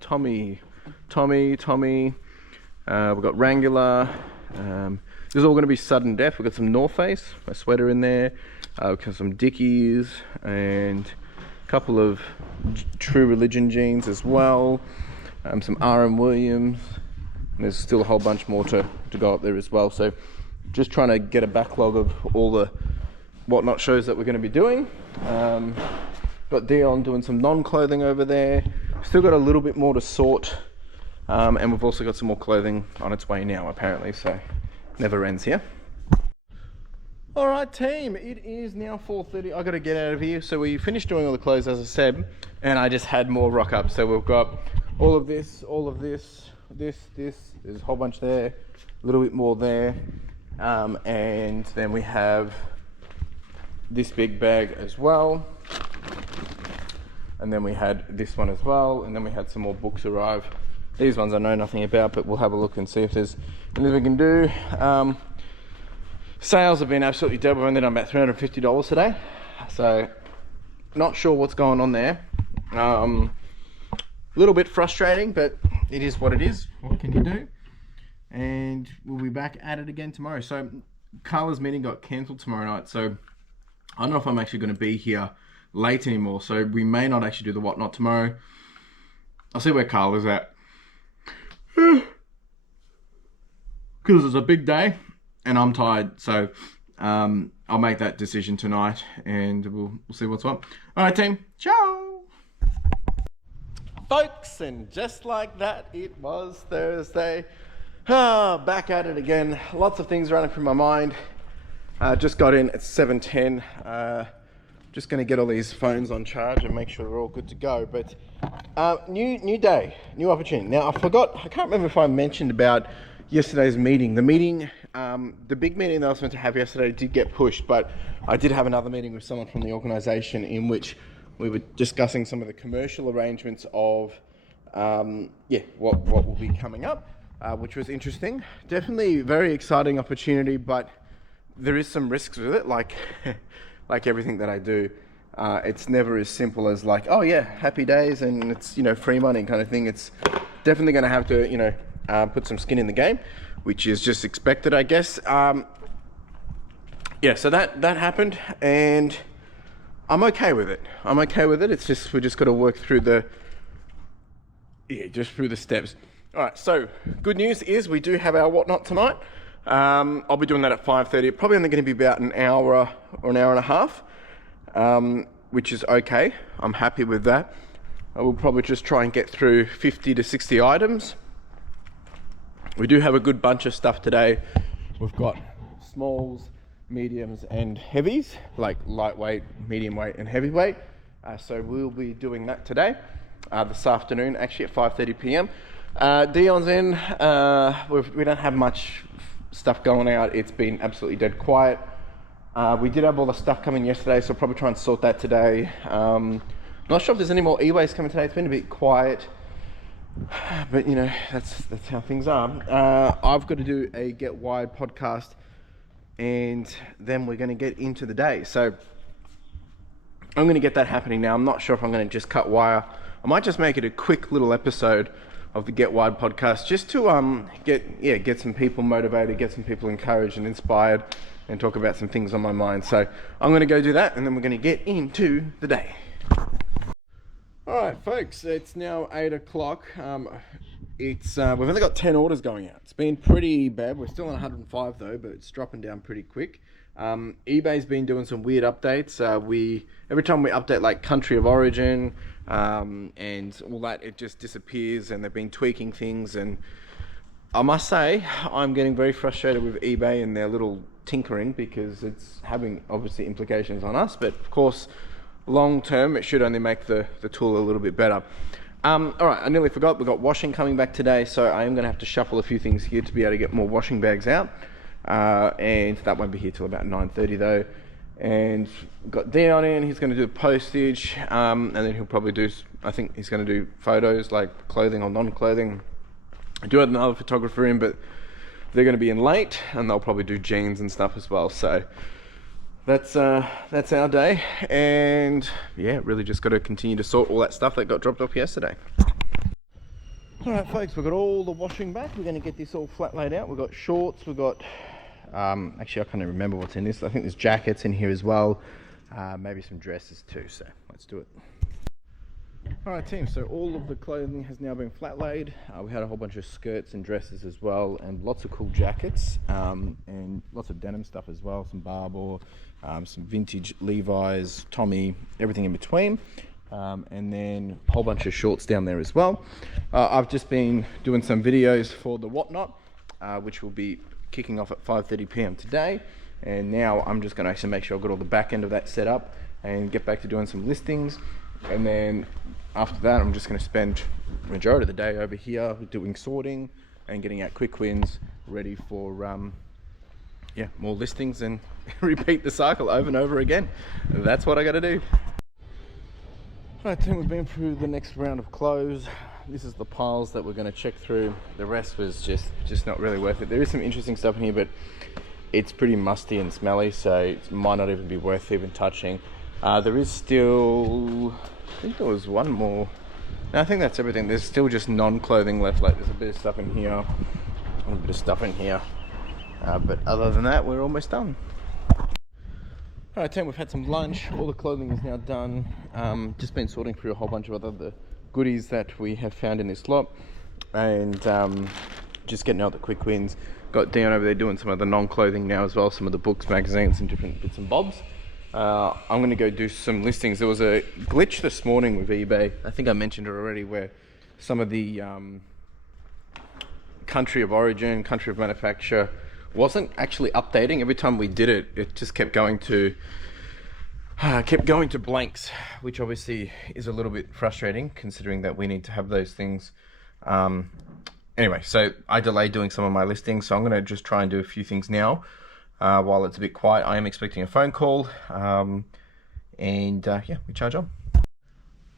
We've got Wrangler. This is all going to be sudden death. We've got some North Face, a sweater in there. We've got some Dickies and a couple of True Religion jeans as well. Some R.M. Williams. And there's still a whole bunch more to go up there as well. So just trying to get a backlog of all the whatnot shows that we're going to be doing. Got Dion doing some non-clothing over there. Still got a little bit more to sort. And we've also got some more clothing on its way now, apparently. So never ends here. All right, team, it is now 4:30. I got to get out of here. So we finished doing all the clothes, as I said, and I just had more rock up. So we've got all of this, this. There's a whole bunch there, a little bit more there. And then we have this big bag as well. And then we had this one as well. And then we had some more books arrive. These ones I know nothing about, but we'll have a look and see if there's anything we can do. Sales have been absolutely dead. We've only done about $350 today. So not sure what's going on there. A little bit frustrating, but it is what it is. What can you do? And we'll be back at it again tomorrow. So Carla's meeting got cancelled tomorrow night. So I don't know if I'm actually going to be here late anymore. So we may not actually do the whatnot tomorrow. I'll see where Carla's at. Because it's a big day. And I'm tired, so I'll make that decision tonight, and we'll see what's what. All right, team, ciao! Folks, and just like that, it was Thursday. Back at it again. Lots of things running through my mind. Just got in at 7:10. Just going to get all these phones on charge and make sure they're all good to go. But new day, new opportunity. Now, I can't remember if I mentioned about yesterday's meeting. The big meeting that I was meant to have yesterday did get pushed, but I did have another meeting with someone from the organization in which we were discussing some of the commercial arrangements of what will be coming up, which was interesting. Definitely very exciting opportunity, but there is some risks with it, like everything that I do. It's never as simple as like, oh yeah, happy days and it's, free money kind of thing. It's definitely going to have to, put some skin in the game, which is just expected, I guess. So that happened, and I'm okay with it. It's just, we just got to work through the steps. All right, so good news is we do have our whatnot tonight. I'll be doing that at 5:30. Probably only going to be about an hour or an hour and a half, which is okay. I'm happy with that. I will probably just try and get through 50 to 60 items. We do have a good bunch of stuff today. We've got smalls, mediums, and heavies, like lightweight, medium weight, and heavyweight. So we'll be doing that today, this afternoon, actually at 5:30 p.m. Dion's in. We don't have much stuff going out. It's been absolutely dead quiet. We did have all the stuff coming yesterday, so I'll probably try and sort that today. Not sure if there's any more e-waste coming today. It's been a bit quiet. But that's how things are. I've got to do a Get Wired podcast, and then we're going to get into the day. So I'm going to get that happening now. I'm not sure if I'm going to just cut wire. I might just make it a quick little episode of the Get Wired podcast, just to get some people motivated, get some people encouraged and inspired, and talk about some things on my mind. So I'm going to go do that, and then we're going to get into the day. All right, folks, it's now 8 o'clock. We've only got 10 orders going out. It's been pretty bad. We're still on 105 though, but it's dropping down pretty quick. eBay's been doing some weird updates. Every time we update like country of origin and all that, it just disappears, and they've been tweaking things. And I must say, I'm getting very frustrated with eBay and their little tinkering, because it's having obviously implications on us, but of course long term it should only make the tool a little bit better. All right, I nearly forgot, we've got washing coming back today, so I am going to have to shuffle a few things here to be able to get more washing bags out, and that won't be here till about 9:30 though. And got Dion in, he's going to do the postage, and then he'll probably do, I think he's going to do photos like clothing or non-clothing. I do have another photographer in, but they're going to be in late, and they'll probably do jeans and stuff as well. So that's our day, and yeah, really just got to continue to sort all that stuff that got dropped off yesterday. All right, folks, we've got all the washing back. We're going to get this all flat laid out. We've got shorts, we've got actually I can't even remember what's in this. I think there's jackets in here as well, maybe some dresses too. So let's do it. All right, team, so all of the clothing has now been flat laid. We had a whole bunch of skirts and dresses as well, and lots of cool jackets, and lots of denim stuff as well, some Barbour, some vintage Levi's, Tommy, everything in between, and then a whole bunch of shorts down there as well. I've just been doing some videos for the Whatnot, which will be kicking off at 5:30 p.m. today, and now I'm just going to actually make sure I've got all the back end of that set up and get back to doing some listings. And then after that, I'm just going to spend the majority of the day over here doing sorting and getting out quick wins, ready for more listings, and repeat the cycle over and over again. That's what I got to do. All right, team, we've been through the next round of clothes. This is the piles that we're going to check through. The rest was just not really worth it. There is some interesting stuff in here, but it's pretty musty and smelly, so it might not even be worth even touching. There is still, I think there was one more. No, I think that's everything. There's still just non-clothing left. Like there's a bit of stuff in here, and a bit of stuff in here. But other than that, we're almost done. All right, team, we've had some lunch. All the clothing is now done. Just been sorting through a whole bunch of other goodies that we have found in this lot, and just getting out the quick wins. Got Dion over there doing some of the non-clothing now as well, some of the books, magazines, and different bits and bobs. I'm going to go do some listings. There was a glitch this morning with eBay. I think I mentioned it already, where some of the country of origin, country of manufacture wasn't actually updating. Every time we did it, it just kept going to blanks, which obviously is a little bit frustrating, considering that we need to have those things. Anyway, so I delayed doing some of my listings, so I'm going to just try and do a few things now. While it's a bit quiet. I am expecting a phone call, yeah, we charge on.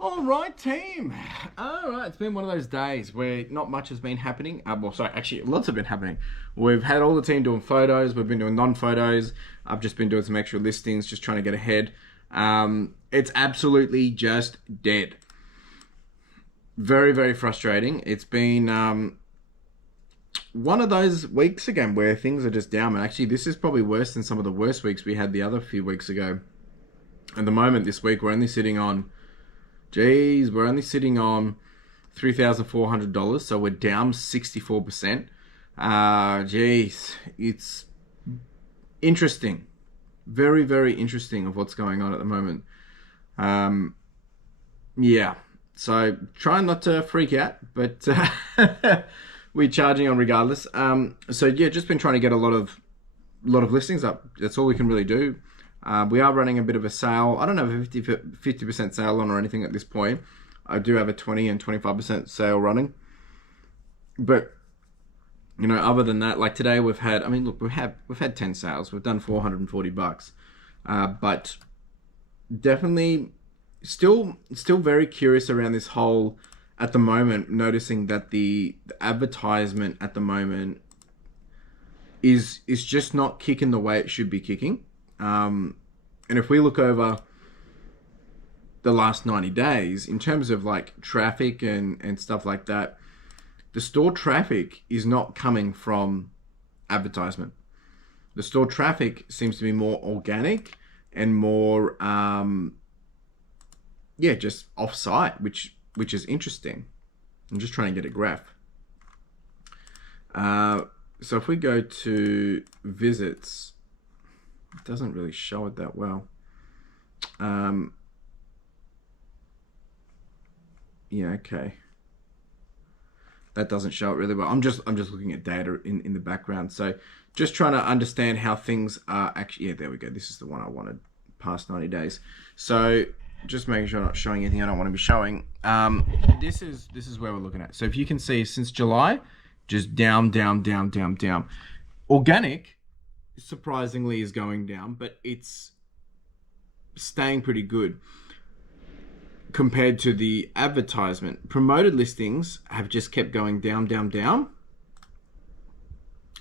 All right, team. All right, it's been one of those days where not much has been happening. Well, sorry, actually, lots have been happening. We've had all the team doing photos. We've been doing non-photos. I've just been doing some extra listings, just trying to get ahead. It's absolutely just dead. Very, very frustrating. It's been one of those weeks again where things are just down. And actually, this is probably worse than some of the worst weeks we had the other few weeks ago. At the moment, this week, we're only sitting on $3,400, so we're down 64%. It's interesting. Very, very interesting of what's going on at the moment. Yeah, so try not to freak out, but we're charging on regardless. So yeah, just been trying to get a lot of listings up. That's all we can really do. We are running a bit of a sale. I don't have a 50% sale on or anything at this point. I do have a 20 and 25% sale running. But, you know, other than that, like today we've had, I mean, look, we've had 10 sales. We've done $440. But definitely still very curious around this whole, at the moment, noticing that the advertisement at the moment is just not kicking the way it should be kicking. And if we look over the last 90 days, in terms of like traffic and stuff like that, the store traffic is not coming from advertisement. The store traffic seems to be more organic and more, just off-site, which is interesting. I'm just trying to get a graph. So if we go to visits, It doesn't really show it that well. Yeah, okay. That doesn't show it really well. I'm just looking at data in the background. So just trying to understand how things are actually. Yeah, there we go. This is the one I wanted, past 90 days. So just making sure I'm not showing anything I don't want to be showing. This is where we're looking at. So if you can see, since July, just down, down, down, down, down. Organic, surprisingly, is going down, but it's staying pretty good compared to the advertisement. Promoted listings have just kept going down, down, down.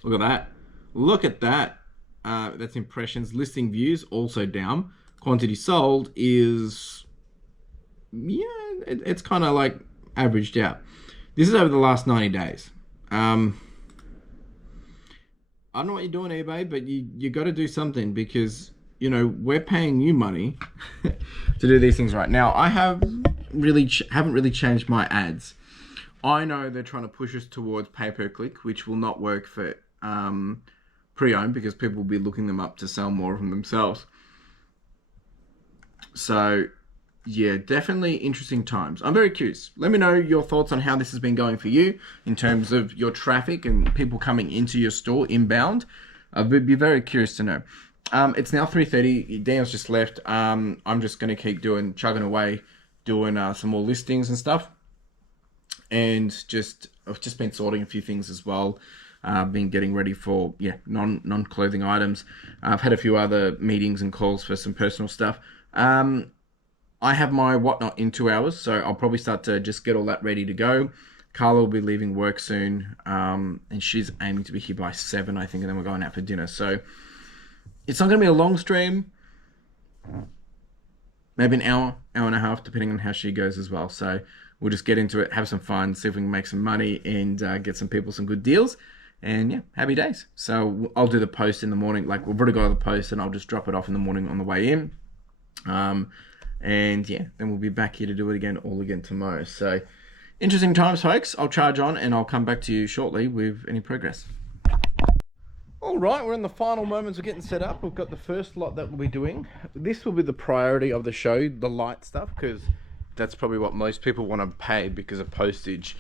Look at that. Look at that. That's impressions. Listing views also down. Quantity sold is, yeah, it's kind of like averaged out. This is over the last 90 days. I don't know what you're doing, eBay, but you got to do something, because you know we're paying you money to do these things right now. I haven't really changed my ads. I know they're trying to push us towards pay-per-click, which will not work for pre-owned, because people will be looking them up to sell more of them themselves. So yeah, definitely interesting times. I'm very curious. Let me know your thoughts on how this has been going for you in terms of your traffic and people coming into your store inbound. I'd be very curious to know. It's now 3:30. Daniel's just left. I'm just going to keep chugging away, doing some more listings and stuff. And I've just been sorting a few things as well. Been getting ready for non-clothing items. I've had a few other meetings and calls for some personal stuff. I have my whatnot in 2 hours, so I'll probably start to just get all that ready to go. Carla will be leaving work soon, and she's aiming to be here by 7, I think, and then we're going out for dinner. So it's not going to be a long stream, maybe an hour and a half, depending on how she goes as well. So we'll just get into it, have some fun, see if we can make some money, and get some people some good deals. And yeah, happy days. So I'll do the post in the morning. Like, we've already got the post, and I'll just drop it off in the morning on the way in. And yeah, then we'll be back here to do it again tomorrow. So interesting times, folks. I'll charge on and I'll come back to you shortly with any progress. All right, we're in the final moments of getting set up. We've got the first lot that we'll be doing. This will be the priority of the show, the light stuff, because that's probably what most people want to pay because of postage.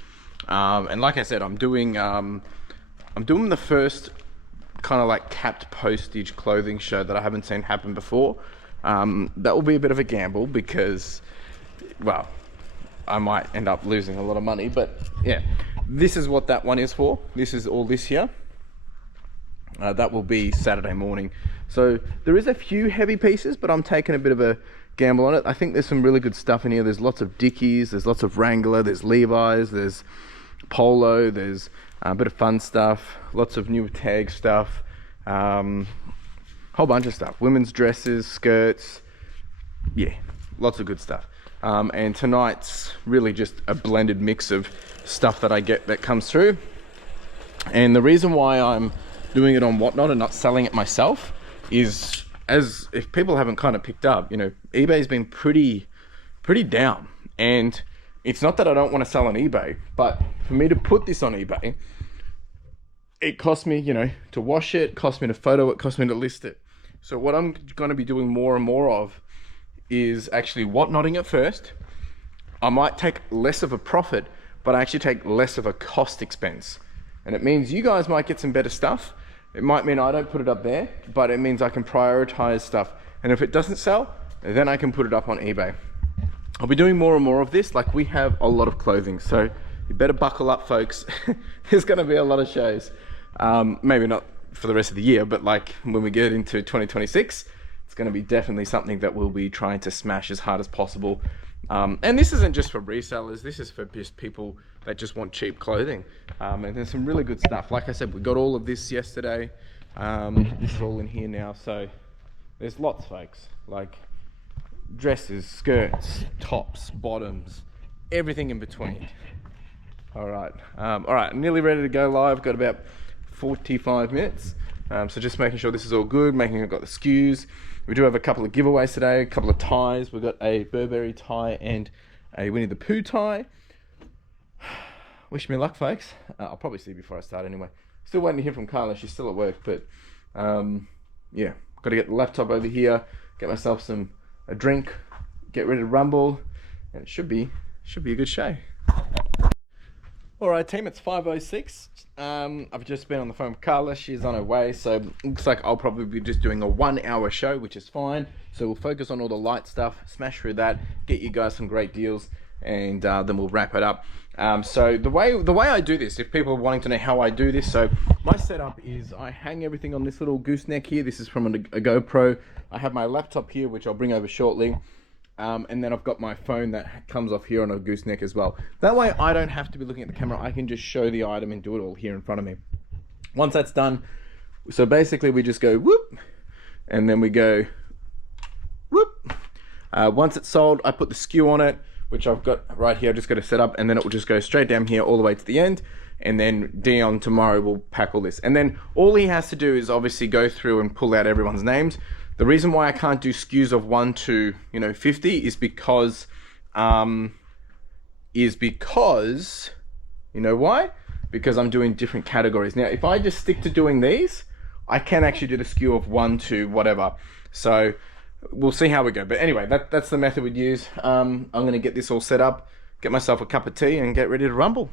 And like I said, I'm doing the first kind of like capped postage clothing show that I haven't seen happen before. That will be a bit of a gamble because, well, I might end up losing a lot of money, but yeah, this is what that one is for. This is all this here. That will be Saturday morning. So there is a few heavy pieces, but I'm taking a bit of a gamble on it. I think there's some really good stuff in here. There's lots of Dickies, there's lots of Wrangler, there's Levi's, there's Polo, there's a bit of fun stuff, lots of new tag stuff. Whole bunch of stuff, women's dresses, skirts, yeah, lots of good stuff. And tonight's really just a blended mix of stuff that I get that comes through. And the reason why I'm doing it on Whatnot and not selling it myself is, as if people haven't kind of picked up, you know, eBay's been pretty down. And it's not that I don't want to sell on eBay, but for me to put this on eBay, it cost me, you know, to wash it, cost me to photo it, cost me to list it. So what I'm going to be doing more and more of is actually whatnotting it first. I might take less of a profit, but I actually take less of a cost expense. And it means you guys might get some better stuff. It might mean I don't put it up there, but it means I can prioritize stuff. And if it doesn't sell, then I can put it up on eBay. I'll be doing more and more of this. Like, we have a lot of clothing, so you better buckle up, folks. There's going to be a lot of shows. Maybe not for the rest of the year, but like when we get into 2026, it's going to be definitely something that we'll be trying to smash as hard as possible. And this isn't just for resellers, this is for just people that just want cheap clothing. And there's some really good stuff. Like I said, we got all of this yesterday. This is all in here now, so there's lots, folks. Like dresses, skirts, tops, bottoms, everything in between. All right, nearly ready to go live. Got about 45 minutes. So just making sure this is all good, making sure I've got the SKUs. We do have a couple of giveaways today, a couple of ties. We've got a Burberry tie and a Winnie the Pooh tie. Wish me luck, folks. I'll probably see you before I start anyway. Still waiting to hear from Carla. She's still at work, but yeah, Got to get the laptop over here, get myself a drink, get ready to rumble, and it should be a good show. All right, team, it's 5:06. I've just been on the phone with Carla. She's on her way, so it looks like I'll probably be just doing a 1-hour show, which is fine. So we'll focus on all the light stuff, smash through that, get you guys some great deals, and then we'll wrap it up. So the way I do this, if people are wanting to know how I do this, so my setup is I hang everything on this little gooseneck here. This is from a GoPro. I have my laptop here, which I'll bring over shortly. And then I've got my phone that comes off here on a gooseneck as well. That way I don't have to be looking at the camera. I can just show the item and do it all here in front of me. Once that's done, so basically we just go whoop, and then we go whoop. Once it's sold, I put the SKU on it, which I've got right here. I've just got to set up, and then it will just go straight down here all the way to the end. And then Dion tomorrow will pack all this. And then all he has to do is obviously go through and pull out everyone's names. The reason why I can't do SKUs of 1 to 50 is because you know why? Because I'm doing different categories. Now, if I just stick to doing these, I can actually do the SKU of 1 to whatever. So we'll see how we go. But anyway, that's the method we'd use. I'm gonna get this all set up, get myself a cup of tea, and get ready to rumble.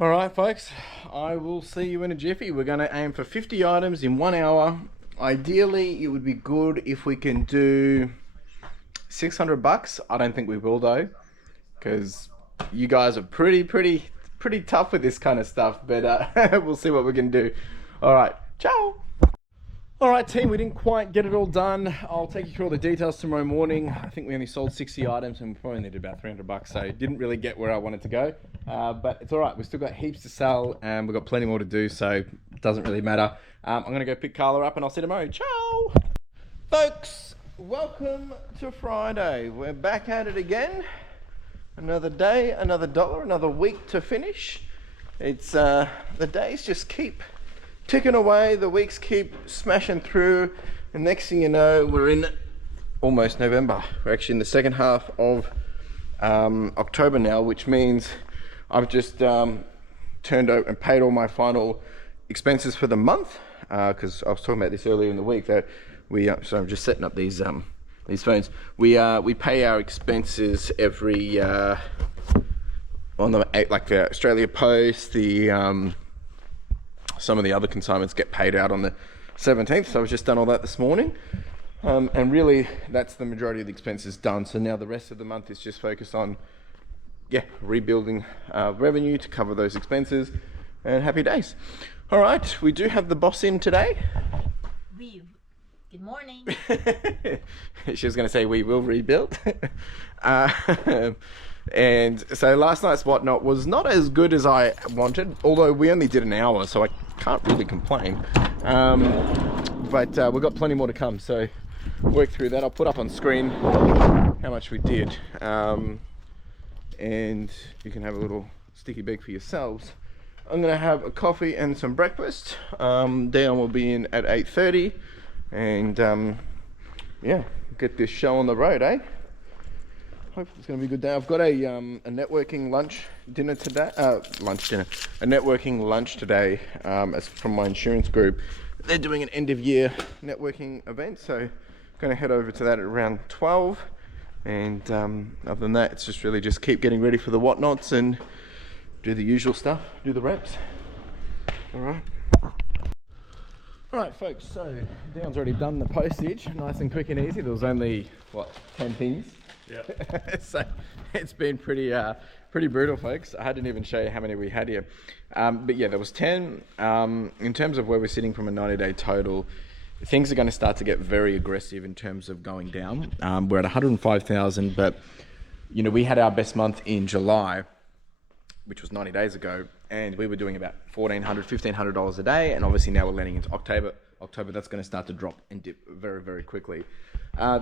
All right, folks, I will see you in a jiffy. We're gonna aim for 50 items in 1 hour. Ideally, it would be good if we can do 600 bucks. I don't think we will though, because you guys are pretty tough with this kind of stuff, but we'll see what we can do. All right, ciao. All right, team, we didn't quite get it all done. I'll take you through all the details tomorrow morning. I think we only sold 60 items and we probably needed about 300 bucks, so didn't really get where I wanted to go. But it's all right, we've still got heaps to sell and we've got plenty more to do, so it doesn't really matter. I'm gonna go pick Carla up and I'll see you tomorrow. Ciao! Folks, welcome to Friday. We're back at it again. Another day, another dollar, another week to finish. It's the days just keep ticking away, the weeks keep smashing through, and next thing you know, we're in almost November. We're actually in the second half of October now, which means I've just turned out and paid all my final expenses for the month, because I was talking about this earlier in the week that we so I'm just setting up these phones. We pay our expenses every on the like the Australia Post, the some of the other consignments get paid out on the 17th, so I've just done all that this morning, and really that's the majority of the expenses done. So now the rest of the month is just focused on rebuilding revenue to cover those expenses, and happy days. All right, we do have the boss in today. Good morning. She was going to say we will rebuild. And so last night's whatnot was not as good as I wanted, although we only did an hour, so I can't really complain. But we've got plenty more to come, so work through that. I'll put up on screen how much we did, and you can have a little sticky beak for yourselves. I'm gonna have a coffee and some breakfast. Dion will be in at 8:30, and yeah, get this show on the road, eh? Hope it's going to be a good day. I've got a networking lunch dinner today. A networking lunch today as from my insurance group. They're doing an end of year networking event, so going to head over to that at around 12. And other than that, it's just really just keep getting ready for the whatnots and do the usual stuff, do the reps. All right. All right, folks. So Dion's already done the postage, nice and quick and easy. There was only 10 things. Yeah. So it's been pretty brutal, folks. I didn't even show you how many we had here, but yeah, there was 10. In terms of where we're sitting from a 90-day total, things are going to start to get very aggressive in terms of going down. We're at 105,000, but we had our best month in July, which was 90 days ago, and we were doing about $1,400, $1,500 a day, and obviously now we're landing into October, that's going to start to drop and dip very, very quickly.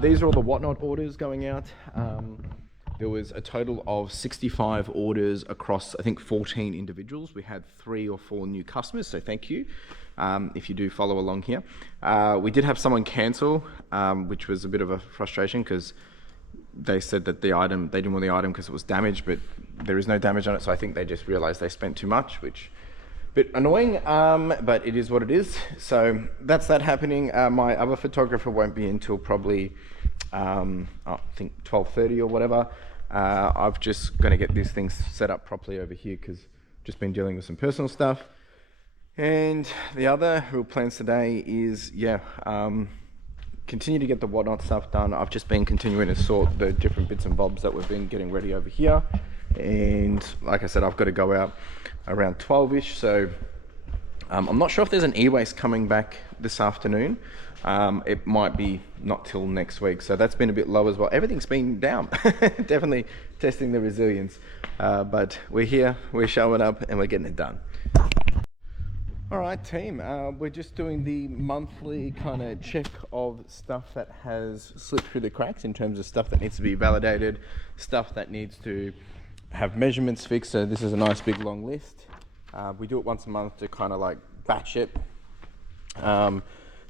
These are all the whatnot orders going out. There was a total of 65 orders across, I think, 14 individuals. We had 3 or 4 new customers, so thank you if you do follow along here. We did have someone cancel, which was a bit of a frustration because they said that they didn't want the item because it was damaged, but there is no damage on it, so I think they just realized they spent too much, which bit annoying, but it is what it is. So that's that happening. My other photographer won't be until probably, I think 12:30 or whatever. I've just going to get these things set up properly over here because I've just been dealing with some personal stuff. And the other real plans today is, continue to get the whatnot stuff done. I've just been continuing to sort the different bits and bobs that we've been getting ready over here. And like I said, I've got to go out around 12ish. So I'm not sure if there's an e-waste coming back this afternoon. It might be not till next week. So that's been a bit low as well. Everything's been down. Definitely testing the resilience. But we're here, we're showing up, and we're getting it done. All right, team, we're just doing the monthly kind of check of stuff that has slipped through the cracks in terms of stuff that needs to be validated, stuff that needs to have measurements fixed. So this is a nice big long list. We do it once a month to kind of like batch it.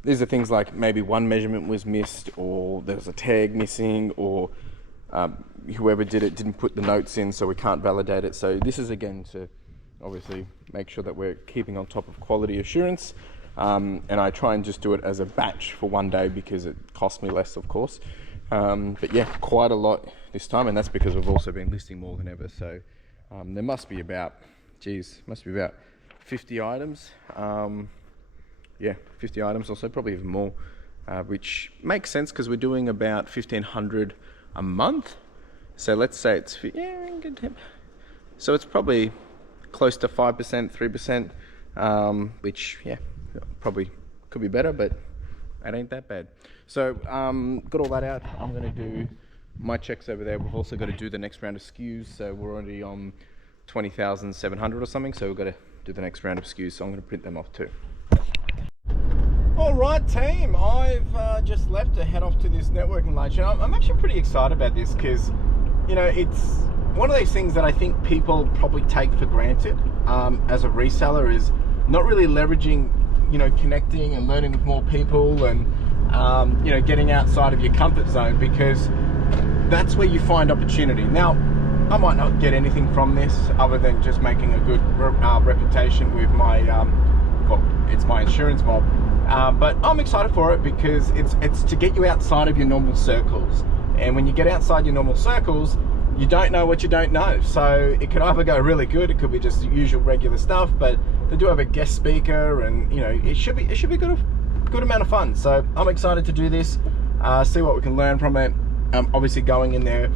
These are things like maybe one measurement was missed, or there's a tag missing, or whoever did it didn't put the notes in, so we can't validate it. So this is again to obviously make sure that we're keeping on top of quality assurance. And I try and just do it as a batch for one day because it costs me less, of course. But yeah, quite a lot this time, and that's because we've also been listing more than ever. So there must be about 50 items. Yeah, 50 items or so, probably even more, which makes sense because we're doing about 1,500 a month. So let's say it's, so it's probably close to 5%, 3%, which probably could be better, but it ain't that bad. So got all that out. I'm going to do my checks over there. We've also got to do the next round of SKUs. So we're already on 20,700 or something. So we've got to do the next round of SKUs. So I'm going to print them off too. All right, team, I've just left to head off to this networking lunch, and I'm actually pretty excited about this because, you know, it's one of those things that I think people probably take for granted as a reseller, is not really leveraging, you know, connecting and learning with more people, and you know, getting outside of your comfort zone, because that's where you find opportunity. Now, I might not get anything from this other than just making a good reputation with my, well, it's my insurance mob. But I'm excited for it because it's to get you outside of your normal circles. And when you get outside your normal circles, you don't know what you don't know. So it could either go really good, it could be just the usual regular stuff, but they do have a guest speaker, and you know, it should be a good amount of fun. So I'm excited to do this, see what we can learn from it. Obviously going in there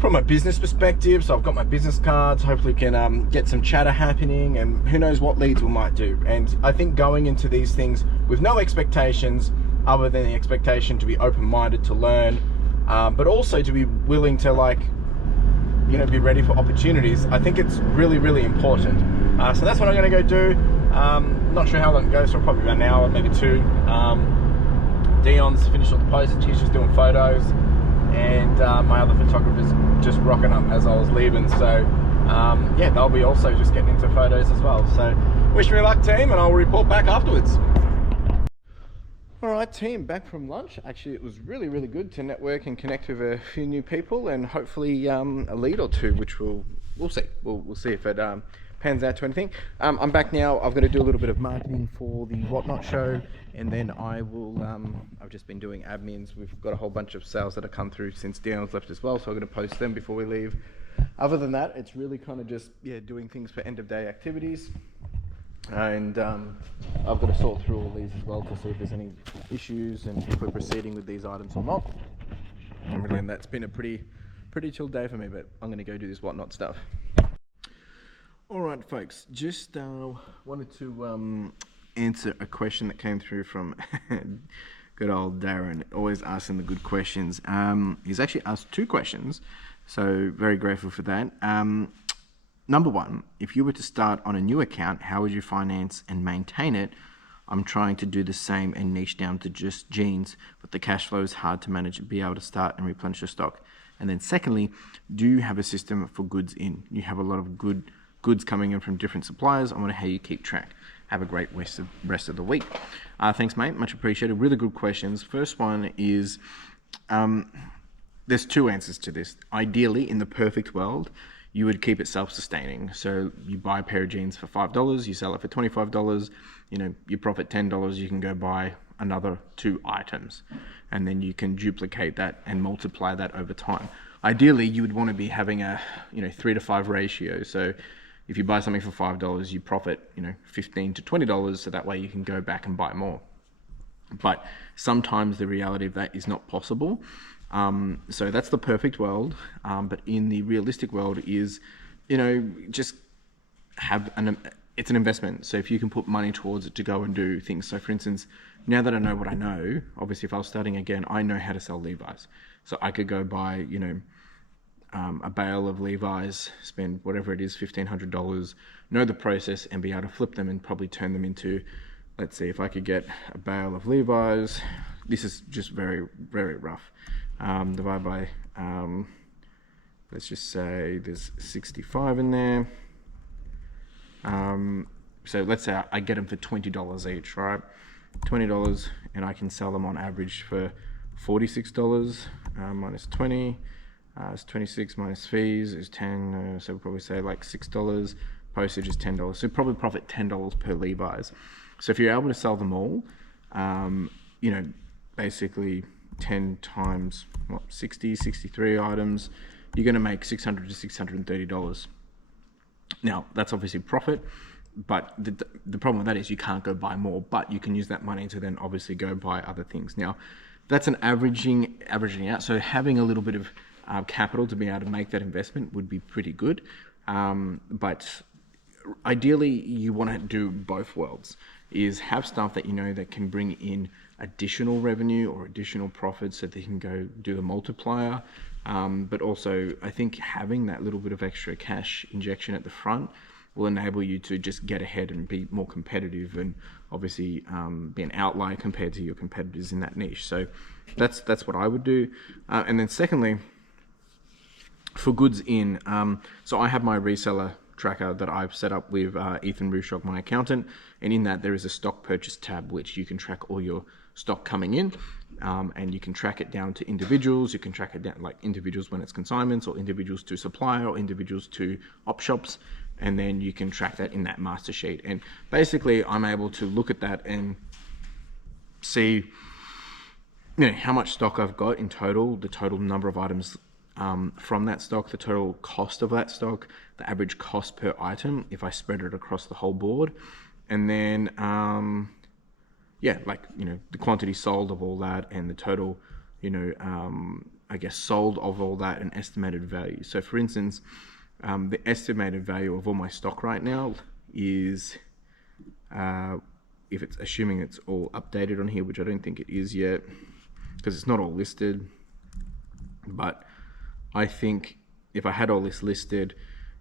from a business perspective, so I've got my business cards, hopefully can get some chatter happening, and who knows what leads we might do. And I think going into these things with no expectations other than the expectation to be open-minded to learn, but also to be willing to, like, you know, be ready for opportunities, I think it's really, really important. So that's what I'm going to go do. Not sure how long it goes for, probably about an hour, maybe two. Dion's finished all the postage, he's just doing photos, and my other photographer's just rocking up as I was leaving. So yeah, they'll be also just getting into photos as well. So wish me luck, team, and I'll report back afterwards. All right, team, back from lunch. Actually, it was really, really good to network and connect with a few new people, and hopefully a lead or two, which we'll see. We'll see if it pans out to anything. I'm back now. I've got to do a little bit of marketing for the Whatnot show, and then I will, I've just been doing admins. We've got a whole bunch of sales that have come through since Dion's left as well, so I'm going to post them before we leave. Other than that, it's really kind of just, yeah, doing things for end of day activities. And I've got to sort through all these as well to see if there's any issues and if we're proceeding with these items or not. And really, that's been a pretty chill day for me, but I'm going to go do this Whatnot stuff. All right, folks, just wanted to answer a question that came through from good old Darren, always asking the good questions. He's actually asked two questions, so very grateful for that. Number one, if you were to start on a new account, how would you finance and maintain it? I'm trying to do the same and niche down to just jeans, but the cash flow is hard to manage, be able to start and replenish your stock. And then secondly, do you have a system for goods in? You have a lot of goods coming in from different suppliers. I wonder how you keep track. Have a great rest of the week. Thanks, mate. Much appreciated. Really good questions. First one is, there's two answers to this. Ideally, in the perfect world, you would keep it self-sustaining. So you buy a pair of jeans for $5, you sell it for $25, you know, you profit $10, you can go buy another 2 items, and then you can duplicate that and multiply that over time. Ideally, you would want to be having a, you know, 3 to 5 ratio. So if you buy something for $5, you profit, you know, $15 to $20, so that way you can go back and buy more. But sometimes the reality of that is not possible. So that's the perfect world. But in the realistic world is, you know, just have it's an investment. So if you can put money towards it to go and do things. So for instance, now that I know what I know, obviously if I was starting again, I know how to sell Levi's. So I could go buy, you know, a bale of Levi's, spend whatever it is, $1,500, know the process and be able to flip them and probably turn them into, let's see if I could get a bale of Levi's. This is just very, very rough. Divide by, let's just say there's 65 in there. So let's say I get them for $20 each, right? $20, and I can sell them on average for $46 minus 20. It's 26 minus fees is 10. So we'll probably say like $6. Postage is $10. So probably profit $10 per Levi's. So if you're able to sell them all, you know, basically 10 times what, 63 items, you're going to make $600 to $630. Now that's obviously profit, but the problem with that is you can't go buy more, but you can use that money to then obviously go buy other things. Now that's an averaging out. So having a little bit of capital to be able to make that investment would be pretty good. But ideally you want to do both worlds, is have stuff that you know that can bring in additional revenue or additional profits so that you can go do the multiplier. But also I think having that little bit of extra cash injection at the front will enable you to just get ahead and be more competitive, and obviously be an outlier compared to your competitors in that niche. So that's what I would do. And then secondly, for goods in, so I have my reseller tracker that I've set up with Ethan Rushock, my accountant, and in that there is a stock purchase tab which you can track all your stock coming in, and you can track it down to individuals. You can track it down like individuals when it's consignments, or individuals to supplier, or individuals to op shops, and then you can track that in that master sheet. And basically I'm able to look at that and see, you know, how much stock I've got in total, the total number of items from that stock, the total cost of that stock, the average cost per item if I spread it across the whole board, and then yeah, like, you know, the quantity sold of all that, and the total, you know, I guess sold of all that, and estimated value. So for instance, the estimated value of all my stock right now is, if it's assuming it's all updated on here, which I don't think it is yet because it's not all listed, but I think if I had all this listed,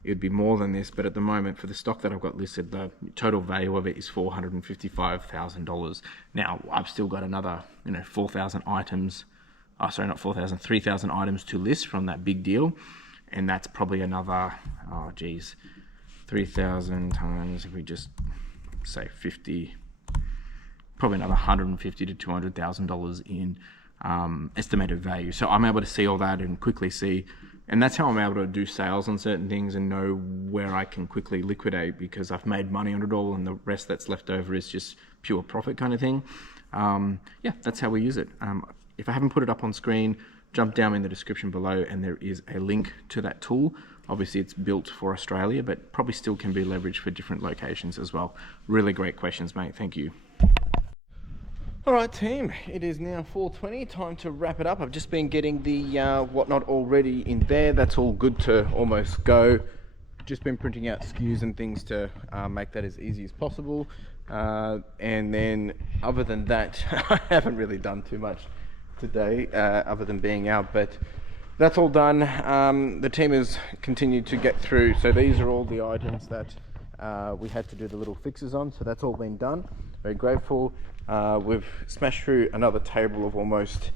it'd be more than this. But at the moment, for the stock that I've got listed, the total value of it is $455,000. Now I've still got another, you know, 4,000 items. Oh, sorry, not 4,000, 3,000 items to list from that big deal. And that's probably another, 3,000 times, if we just say 50, probably another $150,000 to $200,000 in estimated value. So I'm able to see all that and quickly see, and that's how I'm able to do sales on certain things and know where I can quickly liquidate, because I've made money on it all and the rest that's left over is just pure profit kind of thing. Yeah, that's how we use it. If I haven't put it up on screen, jump down in the description below and there is a link to that tool. Obviously it's built for Australia, but probably still can be leveraged for different locations as well. Really great questions, mate. Thank you. All right, team, it is now 4:20, time to wrap it up. I've just been getting the whatnot already in there. That's all good to almost go. Just been printing out SKUs and things to make that as easy as possible. And then other than that, I haven't really done too much today, other than being out, but that's all done. The team has continued to get through. So these are all the items that we had to do the little fixes on. So that's all been done. Very grateful. We've smashed through another table of almost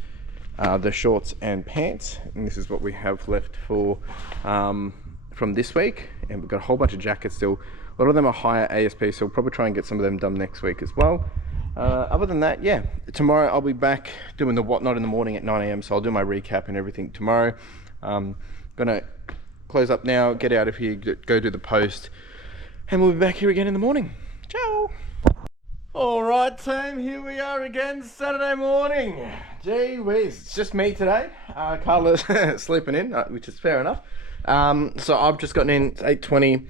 the shorts and pants, and this is what we have left for from this week. And we've got a whole bunch of jackets still. A lot of them are higher ASP, so we'll probably try and get some of them done next week as well. Other than that, yeah, tomorrow I'll be back doing the whatnot in the morning at 9 AM, so I'll do my recap and everything tomorrow. Gonna close up now, get out of here, go do the post, and we'll be back here again in the morning. Ciao. All right, team, here we are again, Saturday morning. Gee whiz, it's just me today. Carla's sleeping in, which is fair enough. So I've just gotten in, it's 8:20,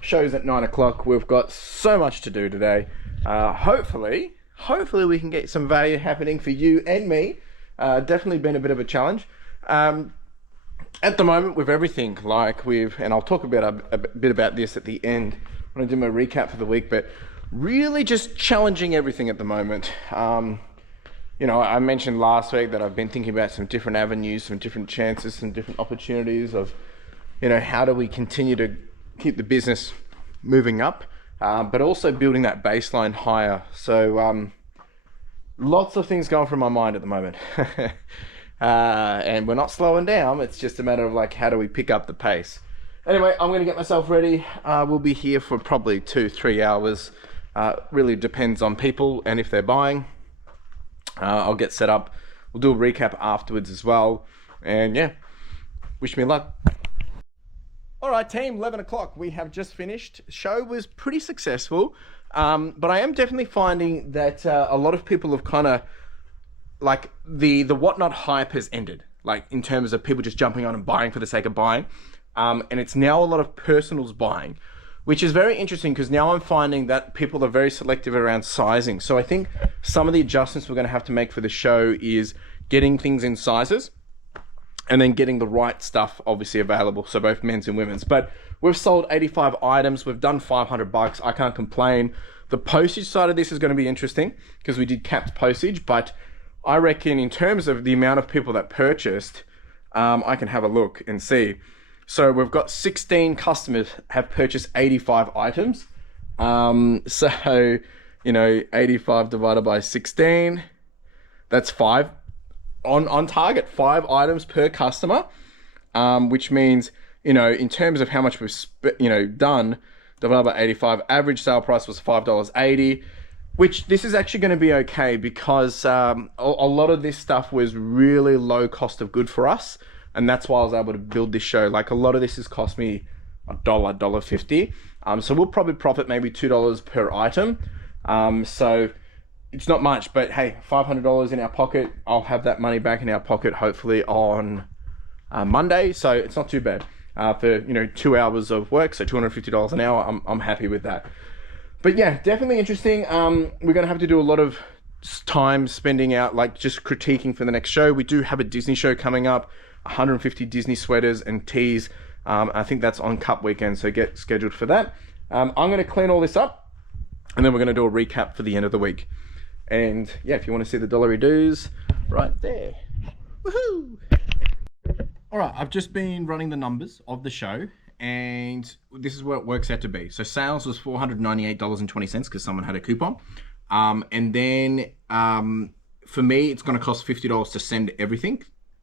show's at 9 o'clock. We've got so much to do today. Hopefully we can get some value happening for you and me. Definitely been a bit of a challenge. At the moment with everything, and I'll talk about a bit about this at the end when I do my recap for the week, but really just challenging everything at the moment. You know, I mentioned last week that I've been thinking about some different avenues, some different chances, some different opportunities of, you know, how do we continue to keep the business moving up, but also building that baseline higher. So lots of things going through my mind at the moment. And we're not slowing down. It's just a matter of like, how do we pick up the pace? Anyway, I'm going to get myself ready. We'll be here for probably 2-3 hours. Really depends on people and if they're buying. I'll get set up. We'll do a recap afterwards as well. And yeah, wish me luck. All right, team, 11 o'clock. We have just finished. Show was pretty successful. But I am definitely finding that a lot of people have kind of, like, the whatnot hype has ended. Like, in terms of people just jumping on and buying for the sake of buying. And it's now a lot of personals buying, which is very interesting because now I'm finding that people are very selective around sizing. So I think some of the adjustments we're going to have to make for the show is getting things in sizes and then getting the right stuff obviously available. So both men's and women's. But we've sold 85 items. We've done $500. I can't complain. The postage side of this is going to be interesting because we did capped postage, but I reckon in terms of the amount of people that purchased, I can have a look and see. So we've got 16 customers have purchased 85 items. So, you know, 85 divided by 16, that's 5 on target, 5 items per customer, which means, you know, in terms of how much we've done, divided by 85, average sale price was $5.80, which this is actually going to be okay because a lot of this stuff was really low cost of good for us. And that's why I was able to build this show. Like, a lot of this has cost me $1.50. So we'll probably profit maybe $2 per item. So it's not much, but hey, $500 in our pocket. I'll have that money back in our pocket hopefully on Monday. So it's not too bad for, you know, 2 hours of work. So $250 an hour. I'm happy with that. But yeah, definitely interesting. We're going to have to do a lot of time spending out, like just critiquing for the next show. We do have a Disney show coming up. 150 Disney sweaters and tees. I think that's on Cup weekend, so get scheduled for that. I'm going to clean all this up, and then we're going to do a recap for the end of the week. And yeah, if you want to see the dollary dues, right there. Woohoo! All right, I've just been running the numbers of the show, and this is what it works out to be. So sales was $498.20 because someone had a coupon. And then for me, it's going to cost $50 to send everything.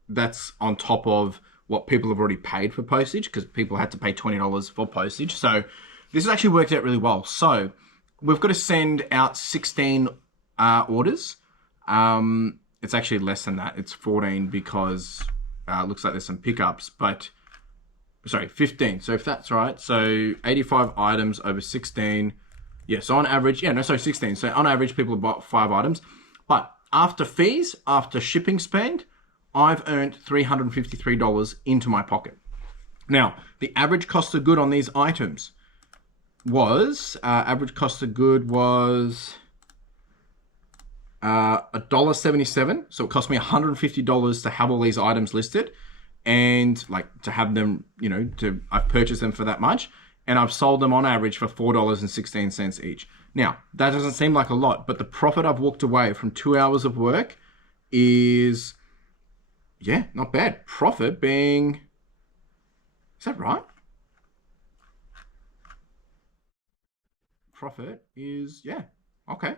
That's on top of what people have already paid for postage because people had to pay $20 for postage. So this has actually worked out really well. So we've got to send out 16 orders. It's actually less than that. It's 14 because it looks like there's some pickups, but sorry, 15. So if that's right, so 85 items over 16. Yeah, so on average, 16. So on average, people have bought 5 items. But after fees, after shipping spend, I've earned $353 into my pocket. Now, the average cost of good on these items was, $1.77. So it cost me $150 to have all these items listed and like to have them, you know, I've purchased them for that much and I've sold them on average for $4.16 each. Now, that doesn't seem like a lot, but the profit I've walked away from 2 hours of work is, yeah, not bad. Profit being, is that right? Profit is, yeah, okay.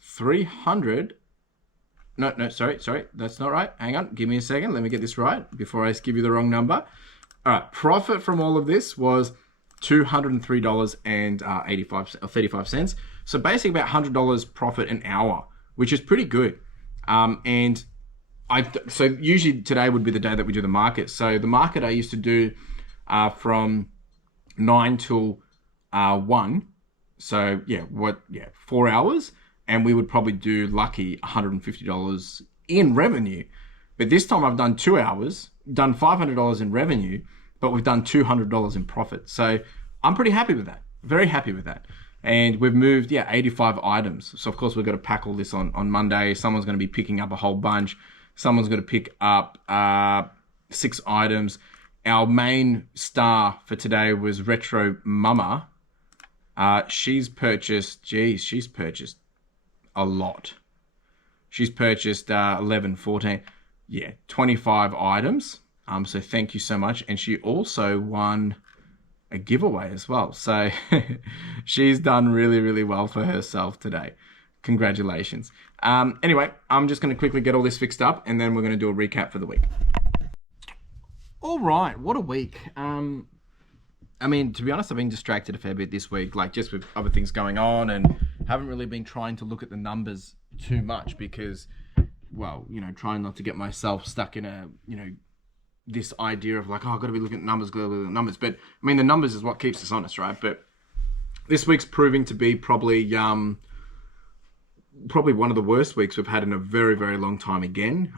300, no, sorry, that's not right. Hang on, give me a second. Let me get this right before I give you the wrong number. All right, profit from all of this was $203.35. So basically about $100 profit an hour, which is pretty good. And So usually today would be the day that we do the market. So the market I used to do from 9 till 1. So 4 hours, and we would probably do lucky $150 in revenue. But this time I've done 2 hours, done $500 in revenue, but we've done $200 in profit. So I'm pretty happy with that. Very happy with that. And we've moved 85 items. So of course we've got to pack all this on Monday. Someone's going to be picking up a whole bunch. Someone's going to pick up 6 items. Our main star for today was Retro Mama. She's purchased a lot. She's purchased 11, 14, 25 items. So thank you so much. And she also won a giveaway as well. So she's done really, really well for herself today. Congratulations. Anyway, I'm just going to quickly get all this fixed up, and then we're going to do a recap for the week. All right, what a week. I mean, to be honest, I've been distracted a fair bit this week, like just with other things going on, and haven't really been trying to look at the numbers too much because, well, trying not to get myself stuck in a, this idea of like, oh, I've got to be looking at numbers, got to look at numbers. But I mean, the numbers is what keeps us honest, right? But this week's proving to be probably one of the worst weeks we've had in a very, very long time again.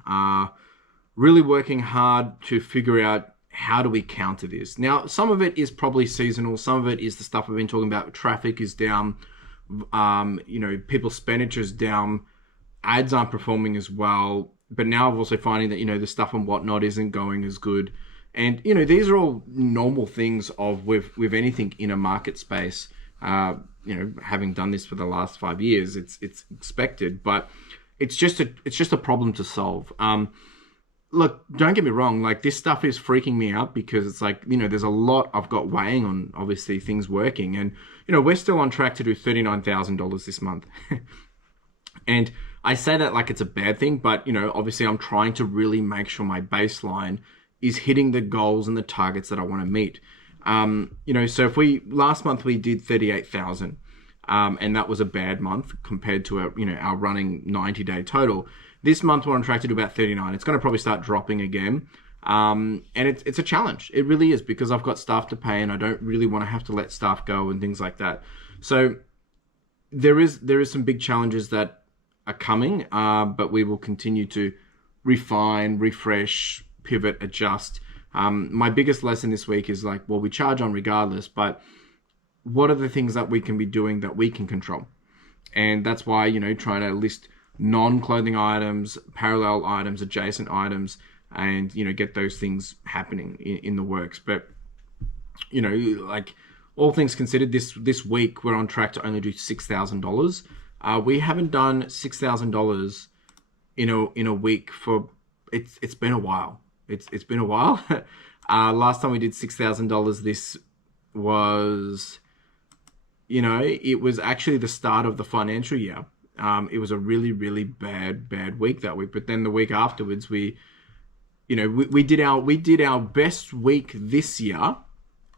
Really working hard to figure out how do we counter this. Now, some of it is probably seasonal. Some of it is the stuff we've been talking about. Traffic is down. People's expenditure is down. Ads aren't performing as well. But now I'm also finding that, the stuff and whatnot isn't going as good. And, these are all normal things of with anything in a market space. Having done this for the last 5 years, it's expected, but it's just a problem to solve. Look, don't get me wrong, like this stuff is freaking me out because it's like, there's a lot I've got weighing on obviously things working, and, we're still on track to do $39,000 this month. And I say that like it's a bad thing, but, obviously I'm trying to really make sure my baseline is hitting the goals and the targets that I want to meet. So last month we did 38,000, and that was a bad month compared to our running 90-day total. This month we're on track to do about 39. It's going to probably start dropping again. And it's a challenge. It really is, because I've got staff to pay and I don't really want to have to let staff go and things like that. So there is some big challenges that are coming, but we will continue to refine, refresh, pivot, adjust. My biggest lesson this week is like, well, we charge on regardless, but what are the things that we can be doing that we can control? And that's why, trying to list non-clothing items, parallel items, adjacent items, and, get those things happening in the works. But, like all things considered, this week we're on track to only do $6,000. We haven't done $6,000 in a week for, it's been a while. It's been a while. Last time we did $6,000, this was, it was actually the start of the financial year. It was a really, really bad week that week. But then the week afterwards, we did our best week this year.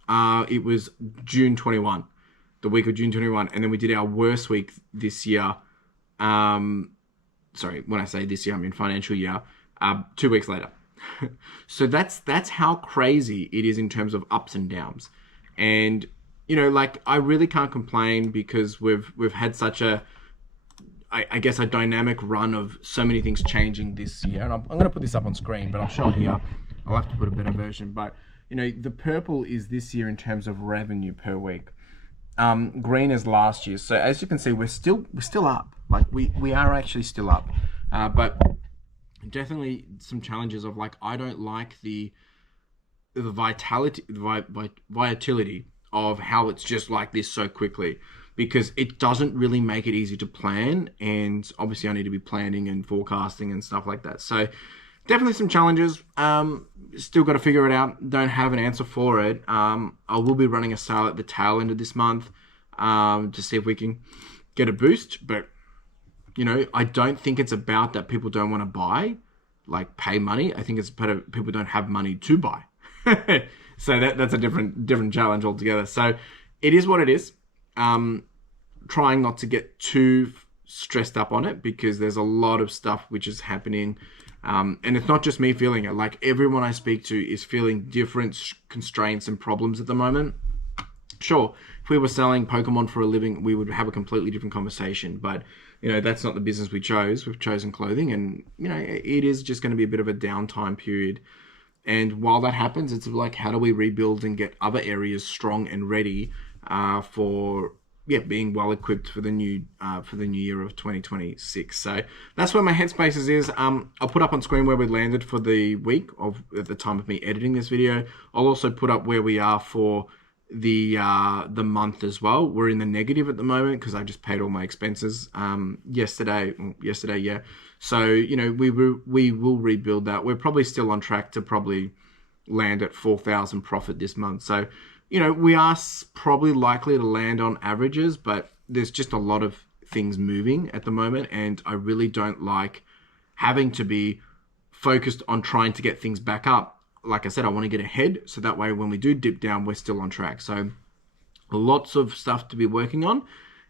It was June 21, the week of June 21. And then we did our worst week this year. Sorry, when I say this year, I mean financial year, 2 weeks later. So that's how crazy it is in terms of ups and downs. And, I really can't complain because we've had such a dynamic run of so many things changing this year. And I'm going to put this up on screen, but I'll show it here. I'll have to put a better version. But, the purple is this year in terms of revenue per week. Green is last year. So as you can see, we're still up. Like we are actually still up. But definitely some challenges of like, I don't like the volatility of how it's just like this so quickly, because it doesn't really make it easy to plan. And obviously I need to be planning and forecasting and stuff like that. So definitely some challenges. Still got to figure it out. Don't have an answer for it. I will be running a sale at the tail end of this month to see if we can get a boost. But, I don't think it's about that people don't want to buy, like pay money. I think it's better people don't have money to buy. So that's a different challenge altogether. So it is what it is. Trying not to get too stressed up on it because there's a lot of stuff which is happening And it's not just me feeling it. Like, everyone I speak to is feeling different constraints and problems at the moment. Sure, if we were selling Pokemon for a living, we would have a completely different conversation. But, that's not the business we chose. We've chosen clothing, and, it is just going to be a bit of a downtime period. And while that happens, it's like, how do we rebuild and get other areas strong and ready for being well equipped for the new year of 2026. So that's where my headspace is. I'll put up on screen where we landed for the week at the time of me editing this video. I'll also put up where we are for the month as well. We're in the negative at the moment because I just paid all my expenses yesterday. Yeah. So we will rebuild that. We're probably still on track to probably land at 4,000 profit this month. So we are probably likely to land on averages, but there's just a lot of things moving at the moment, and I really don't like having to be focused on trying to get things back up. Like I said, I want to get ahead, so that way when we do dip down, we're still on track. So lots of stuff to be working on,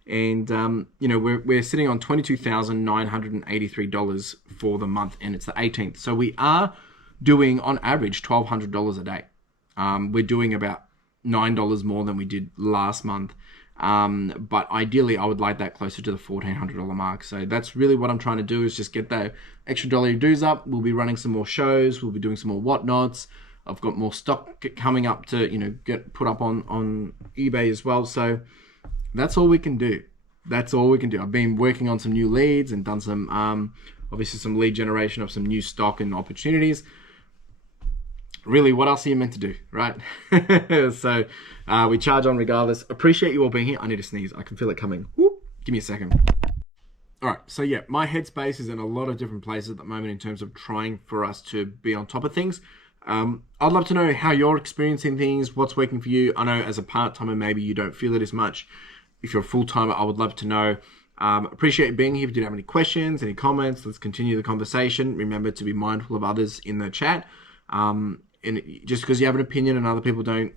and we're sitting on $22,983 for the month, and it's the 18th. So we are doing on average $1,200 a day. We're doing about $9 more than we did last month. But ideally, I would like that closer to the $1,400 mark. So that's really what I'm trying to do, is just get that extra dollar dues up. We'll be running some more shows. We'll be doing some more whatnots. I've got more stock coming up to, get put up on eBay as well. So that's all we can do. That's all we can do. I've been working on some new leads and done some, obviously some lead generation of some new stock and opportunities. Really, what else are you meant to do, right? So we charge on regardless. Appreciate you all being here. I need to sneeze. I can feel it coming. Whoop. Give me a second. All right. So yeah, my headspace is in a lot of different places at the moment in terms of trying for us to be on top of things. I'd love to know how you're experiencing things, what's working for you. I know as a part-timer, maybe you don't feel it as much. If you're a full-timer, I would love to know. Appreciate you being here. If you do have any questions, any comments, let's continue the conversation. Remember to be mindful of others in the chat. And just because you have an opinion and other people don't,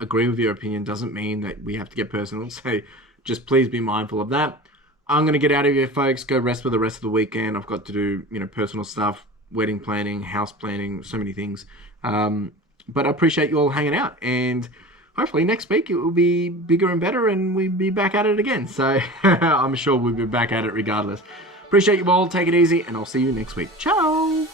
agree with your opinion doesn't mean that we have to get personal. So just please be mindful of that. I'm going to get out of here, folks. Go rest for the rest of the weekend. I've got to do, personal stuff, wedding planning, house planning, so many things. But I appreciate you all hanging out. And hopefully next week it will be bigger and better and we'll be back at it again. So I'm sure we'll be back at it regardless. Appreciate you all. Take it easy and I'll see you next week. Ciao.